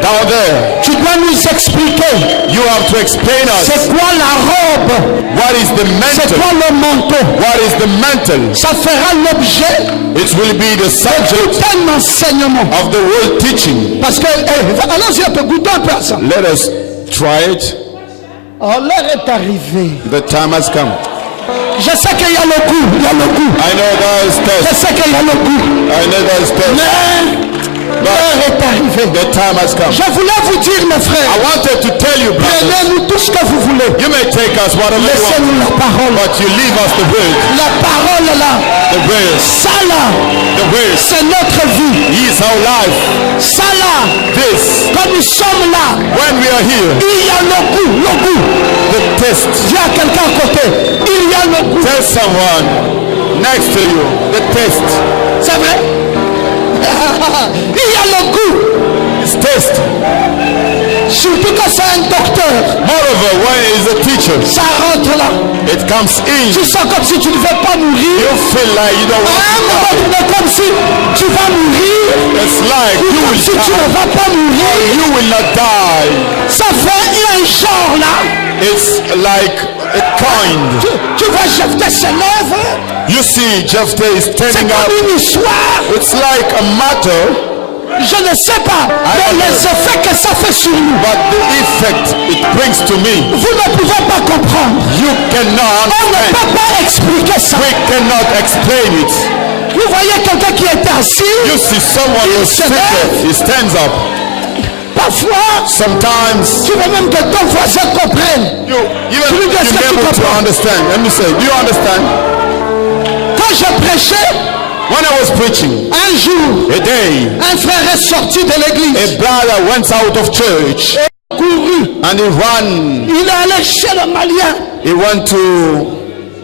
Down there, tu dois nous expliquer you have to explain us c'est quoi la robe, what is the c'est mantle. quoi le manteau. What is the mantle? Ça fera l'objet It will be the subject d'un enseignement. of the whole teaching. Parce que, allons-y un peu, goûtons un peu à ça. Let us try it. Oh, l'heure est arrivée. The time has come. Je sais qu'il y a le goût, il y a le goût. I know there is Je test. sais qu'il y a le goût. I know there is test. Mais l'heure est arrivée. The time has come. Je voulais vous dire, mes I frères, wanted to tell you, brothers, prenez-nous tout ce que vous voulez. you may take us whatever you want, Laissez-nous la parole. but you leave us the word. La parole là, The word. ça là, The word. c'est notre vie. He is our life. Ça là, This, quand nous sommes là, when we are here, il y a le goût, le goût. the test. Dis à quelqu'un à côté, il y a le goût. Tell someone next to you, the test. C'est vrai? Il y a le goût. It's test. Surtout quand c'est un docteur. Moreover, when he is a teacher, Ça rentre là. it comes in. Tu sens comme si tu ne veux pas mourir. You feel like you don't À un moment want to die. donné, comme si tu vas mourir. It's like Ou you comme will si tu die. ne vas pas mourir. You will not die. Ça fait un genre là. It's like a kind. Tu vois Jephthé se lève. You see, Jephthah is C'est standing up. comme une histoire. It's like a matter, Je ne sais pas. Mais don't les know. effets que ça fait sur nous. but the effect it brings to me, Vous ne pouvez pas comprendre. you cannot On ne understand. peut pas expliquer ça. We cannot explain it. Vous voyez quelqu'un qui est assis. You see someone who's se seated, lève. he stands up. Parfois, Sometimes tu veux même que ton voisin comprenne. you even Tu lui dis, est-ce you're que tu able to comprends? understand. Let me say, do you understand? Quand je prêchais, When I was preaching, un jour, a day, un frère est sorti de a l'église. brother went out of church Couru. and he ran. Il est allé chez le Malien. He went to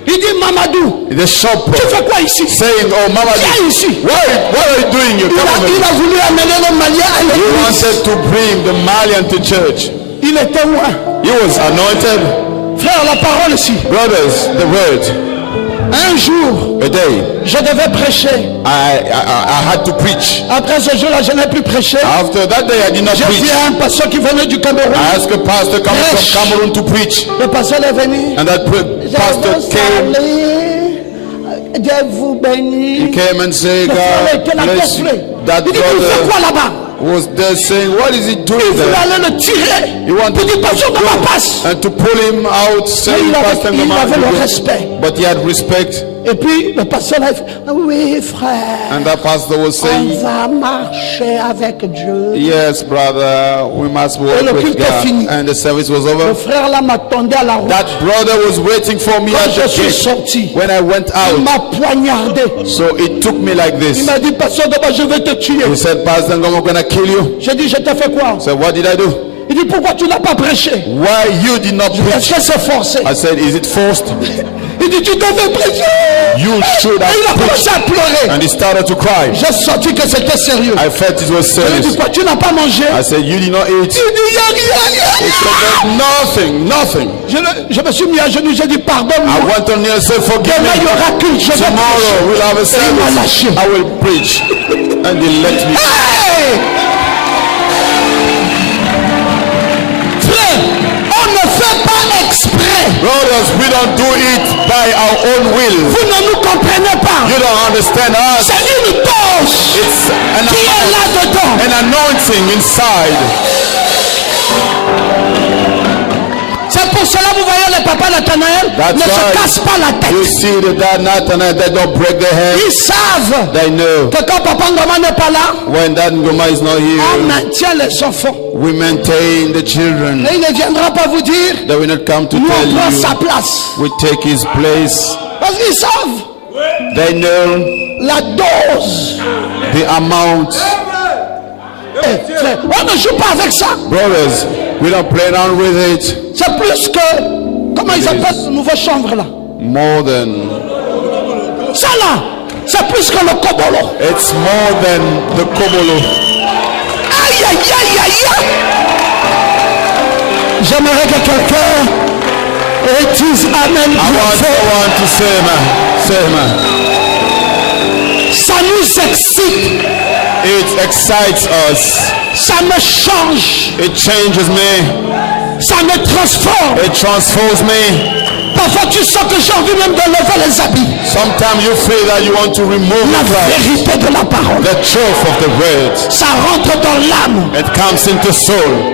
Il dit, Mamadou, the shop tu fais quoi ici? saying, "Oh, Mama, Viens ici. what are you doing? You Il a voulu amener le Malien à He l'église. wanted to bring the Malian to church. Il était loin. He was anointed. Frère, la parole ici. Brothers, the word. Un jour, A day, je devais prêcher. I had to preach. Après ce jour-là, je n'ai plus prêché. After that day, I did not J'ai preach. vu un pasteur qui venait du Cameroun. I asked a pastor coming Prêche. from Cameroon to preach. Le pasteur est venu. And that pastor came. Dieu vous bénisse. He came and said, Le frère était God là bless you. gonflé. That Il dit, il fait brother quoi là-bas? was there saying, what is he doing Il voulait there? aller le tirer. He wanted Il dit, pasteur, to ne ma passe. go and to pull him out, saying, il avait- Pastor il Ngama, avait le you go." respect. But he had respect. Et puis, le pasteur a fait, oui, frère, And that pastor was on saying, va marcher avec Dieu. yes, brother, we must Et le work with culte est fini. God. And the service was Le over. frère là m'attendait à la route. That brother was waiting for me Quand at je the suis gate sorti, when I went il out. m'a poignardé. So it took me like Il this. m'a dit, pasteur, d'abord, je vais te tuer. He said, Pastor Ngama, I'm going to kill you. J'ai dit, je t'ai fait quoi? I said, what did I do? Il dit, pourquoi tu n'as pas prêché? Why you did not preach? Est-ce que c'est forcé? I said, is it forced? Il dit, tu devais prêcher. You should Et il a have commencé preached. à pleurer. And he started to cry. J'ai senti que c'était sérieux. I felt it was Je lui ai dit, serious. quoi, tu n'as pas mangé? I said, you did not eat. Il dit, il y a rien. He said, nothing, nothing. Je me suis mis à genoux, j'ai dit, I pardonne-moi. went on here and said, forgive Demain, il y me. aura culte, je vais Tomorrow prêcher. we'll have a Et il m'a lâché. service. I will preach. And they let me. Hey! Frère, on ne fait pas exprès. Brothers, we don't do it by our own will. Vous ne nous comprenez pas. You don't understand us. C'est une torche It's qui est là-dedans. an anointing inside. C'est pour cela vous voyez les papas Nathanaël That's ne se why cassent pas la you tête. see the dad Nathanael, they don't break their head. Ils savent They know que quand Papa Ngoma n'est pas là, when that Ngoma is not on here, maintient les enfants. we maintain the children. Et il ne viendra pas vous dire, They will not come to nous on prend tell sa you place. we take his place. Parce qu'ils savent They know la dose. the amount. Frère, on ne joue pas avec ça. Brothers, we don't play around with it. C'est plus que, comment ils appellent ce nouveau chanvre là? More than, Ça là, c'est plus que le kobolo. it's more than the kobolo. Aïe, aïe, aïe, aïe, aïe. J'aimerais que quelqu'un dise Amen. I want to say, man. Ça nous excite. It excites us. Ça me change. It changes me. Ça me transforme. It transforms me. Parfois tu sens que j'ai envie même de lever les habits. Sometimes you feel that you want to remove La the clothes. vérité de la parole. The truth of the word. Ça rentre dans l'âme. It comes into soul.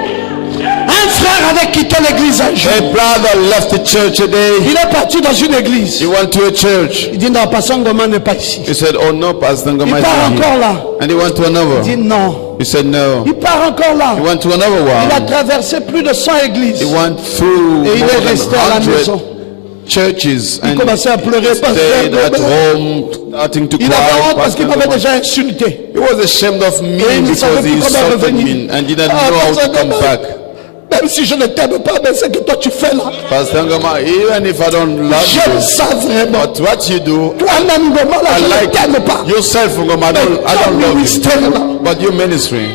Un frère avait quitté l'église un jour. A brother left the church a day. Il est parti dans une église. He went to a church. Il dit non, Pasteur Ngoma n'est pas ici. He said, oh no, Pastor Il Ngoma is part not encore here. là. And he went to another. Il dit non. He said no. Il part encore là. He went to another Il a one. traversé plus de 100 églises. He went through Et il more est than resté à la 100 maison. churches Il and commençait à pleurer. stayed at home, starting to Il avait cry. honte parce qu'il m'avait déjà insulté. He was ashamed of me Et il ne savait because he plus comment insulted revenir. me and didn't Ah, know how to Pasteur come Ngoma, back. même si je ne t'aime pas, mais c'est que toi tu fais là. Pastor Ngoma, even if I don't love J'aime you, ça vraiment. but what you do, Toi-même, Ngoma, là, I je ne like t'aime pas. yourself, Ngoma. I don't Mais love you, ministère là. but your ministry.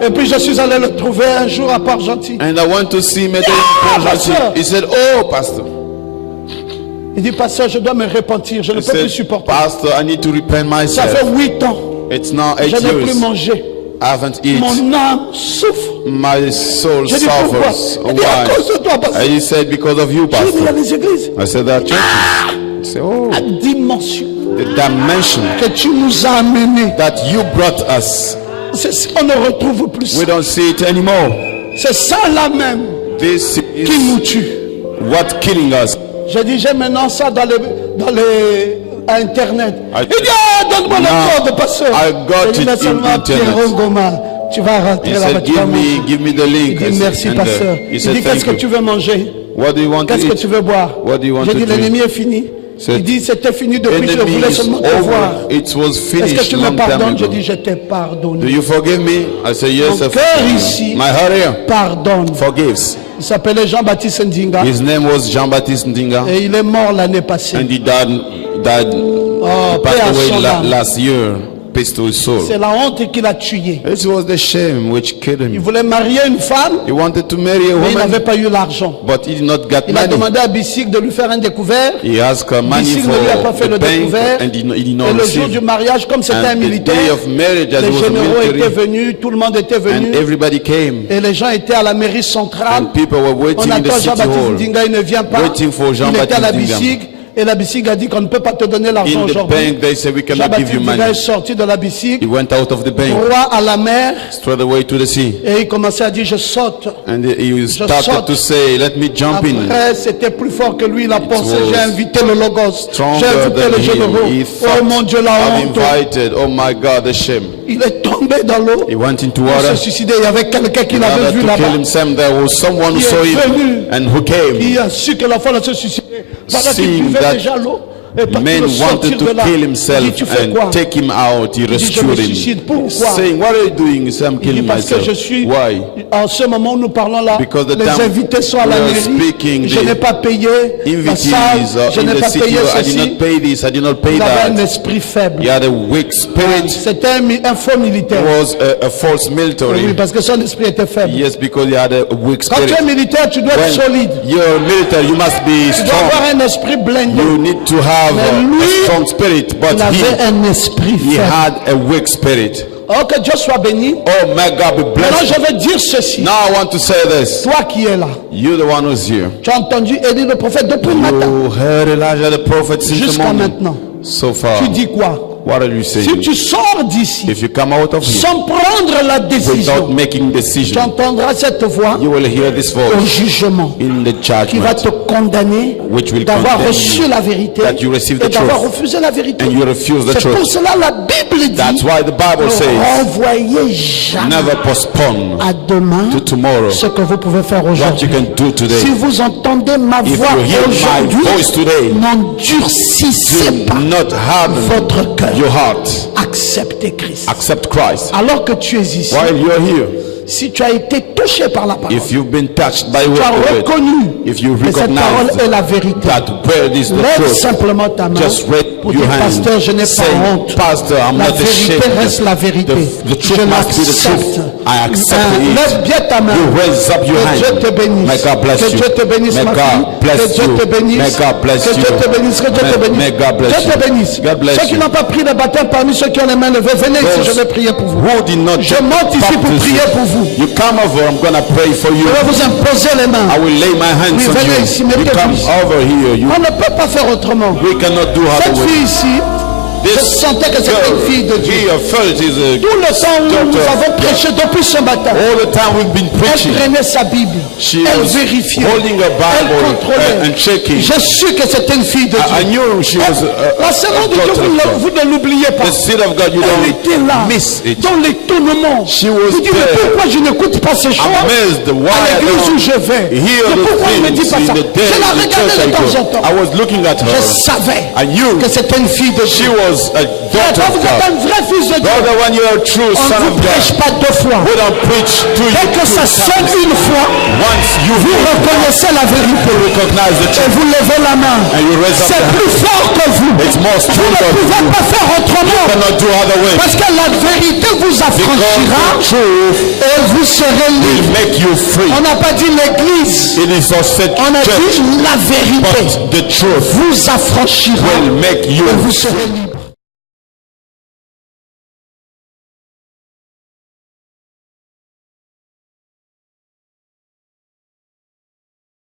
Et puis je suis allé le trouver un jour à Port-Gentil. And I went to see him at Yeah, the pastor. He said, oh, Pastor. Il dit, Pasteur, je dois me repentir. Je ne He peux plus said, supporter. Pastor, I need to repent Ça fait myself. 8 ans. It's now 8 Je n'ai plus years. mangé. I haven't eaten. Mon âme souffre. My soul Je dis pourquoi? suffers. Il dit à Why? cause de toi, Pasteur. And he said, because of you, Je dis, il y a Pastor. les églises. I said, that churches. He said, oh, La dimension the dimension que tu nous as amenée. that you brought us. C'est ce qu'on ne retrouve plus. We don't see it anymore. C'est ça là même This qui is nous tue. what killing us. Je dis, j'ai maintenant ça dans les Internet. I- Il dit, ah, donne-moi Now, le code, pasteur. I got Je dis, it mais in seulement Internet. Pierrot Goma, tu vas rentrer He là-bas, said, tu vas manger. give me the link. Il dit, merci, And, pasteur. he Il said, dit, qu'est-ce que thank tu you. veux manger? What do you want to Qu'est-ce que eat? tu veux boire? What do you want J'ai to dit, drink? l'ennemi est fini. Said, Il dit, c'était fini depuis, je Enemy voulais is seulement te voir. over. It was Est-ce que finished tu me long time pardonnes? Je ago. dis, je t'ai Do pardonné. you forgive me? I said, yes, Mon of cœur course. ici My heart here pardonne. forgives. Il s'appelait Jean-Baptiste Ndinga His name was Jean-Baptiste Ndinga. et il est mort l'année passée. And he died Oh, paix passed à away son âme. last year. Peace to his soul. C'est la honte qui l'a tué. It was the shame which killed Il him. voulait marier une femme, He wanted to marry a mais il n'avait woman, pas eu l'argent. but he did not get Il a money. demandé à Bissig de lui faire un découvert. He asked money Bissig for ne lui a pas fait the le bank, découvert. and he did Et not le jour du receive. mariage, comme c'était un And the day militaire, of marriage, as les he was a généraux étaient military, venus, tout le monde était venu. and everybody came, Et les gens étaient à la mairie centrale. and people were On waiting in the attend city Jean-Baptiste hall. Ndinga, il ne vient pas. Waiting for Il était à Jean-Baptiste la Ndinga. Bissig. Et la Bissig a dit qu'on ne peut pas te donner l'argent In the aujourd'hui. bank, they said, we cannot give Jean-Baptiste you Ndinga money. est sorti de la Bissig, He went out of the bank, droit à la mer, straight away to the sea. et il commençait à dire, je saute. And he started to say, let me jump in. Après, c'était plus fort que lui, il a pensé, was j'ai invité le Logos, j'ai Stronger invité than le généraux. him. He Oh mon Dieu, la I've honte. invited. Oh my God, the shame. Il est tombé dans l'eau. He went into Il water. s'est suicidé. Il y avait quelqu'un qui In l'avait order vu to kill là-bas. himself, there was someone who Qui saw est venu. him and who came. Il a su que la femme allait se suicider. Pendant qu'il Seeing buvait that déjà l'eau. Et parti Men le sortir wanted de to là. kill Il dit, himself tu fais quoi? and take him out. He Il dit, je me rescued suicide. him. Pourquoi? Saying, what are you doing? He said, I'm Il dit, killing parce que je myself. suis, Why? en ce moment où nous parlons là, Because the les time invités sont à la we are mairie, speaking, je the n'ai pas payé la Invitees salle, are je in n'ai the pas city. payé I did ceci. not pay this. I did not pay Il avait un that. esprit faible. He had a weak spirit. C'était un faux militaire. He was a false Oui, military. parce que son esprit était faible. Yes, because he had a weak Quand tu spirit. es militaire, tu dois être When solide. you're military, you must be Tu dois avoir strong. un esprit blindé. You need to have Mais lui, a strong spirit, but Il avait he un esprit he faible. had a weak spirit. Oh, que Dieu soit béni. Oh, may God be Maintenant, blessed. je veux dire ceci. Now I want to say this. Toi qui es là, You're the one who's here. tu as entendu Élie le prophète depuis le matin You heard Elijah the prophet since the jusqu'à morning. maintenant. So far. Tu dis quoi? What are you Si saying? tu sors d'ici If you come out of here sans prendre la without décision, making tu decision, entendras cette voix you will hear this au voice jugement in the qui va judgment te condamner which will d'avoir condemn reçu you, la vérité that you receive the et d'avoir truth refusé la vérité. and you refuse the C'est pour truth. cela la Bible dit That's why the Bible ne says, renvoyez jamais never postpone à demain to tomorrow ce que vous pouvez faire what you aujourd'hui. can do today. Si vous entendez ma If voix you hear my aujourd'hui, voice today, n'endurcissez do pas not harden votre cœur. your heart. Acceptez Christ. Accept Christ. Alors que tu es ici, While you are here, si tu as été touché par la parole, if you've been touched by tu as word, reconnu if you que cette parole recognize est la vérité, that word is the lève truth, simplement ta main just raise pour your dire, hand. pasteur, je n'ai Say, pas honte. Pastor, I'm La not vérité ashamed. reste la vérité. The truth Je must be the truth. l'accepte. I accept it. Lève bien ta main. You raise up your Que hand. Dieu te bénisse. May God bless Que you. Dieu te bénisse, May ma God fille. bless Que Dieu you. te bénisse. May God bless Que Dieu you. te bénisse. Que Dieu te bénisse. May God bless Dieu te you. bénisse. God bless Ceux qui you. n'ont pas pris le baptême parmi ceux qui ont les mains levées, venez ici, Those je vais prier pour vous. who did not Je monte ici pour baptism, prier pour vous. you come over, I'm going to pray for you. Je vais vous imposer les mains. I will lay my hands Oui, on venez ici, you. You mettez-vous come ici. over here. You, On ne peut pas faire autrement. we cannot do Cette other way. fille ici, je sentais que c'était une fille de Dieu. Here felt is a Tout le temps où nous avons prêché depuis ce matin, all the time we've been elle preaching. prenait sa Bible, She elle was vérifiait, holding a elle Bible contrôlait. and checking. J'ai su que c'était une fille de I Dieu. knew she was La semence de Dieu, daughter of God. vous ne l'oubliez pas. The seed of God, you Elle était là, don't miss it. dans l'étonnement. She was Vous dites, mais there. pourquoi je n'écoute pas ces choses Amazed why à I l'église où don't je vais? hear Mais the pourquoi il ne me dit things pas in ça? the day Je la in the regardais church de I temps en go. temps. I was looking at Je her. savais I knew que c'était une fille de she Dieu. was a daughter Quand of vous êtes God. un vrai fils de Dieu, Brother, when you're a true on son ne of vous prêche God, pas deux fois. we don't preach to you Dès que ça two sonne times. une fois, Once you vous reconnaissez la vérité recognize the et truth vous levez la main. and you raise up C'est the hand, plus fort que vous. it's more Vous ne stronger. pouvez pas faire autrement. Cannot do other way. Parce que la vérité vous Because affranchira the truth et vous serez will libre. make you free. On n'a pas dit l'église, It is not said on a church, dit la vérité but the truth vous affranchira will make you et vous serez libre.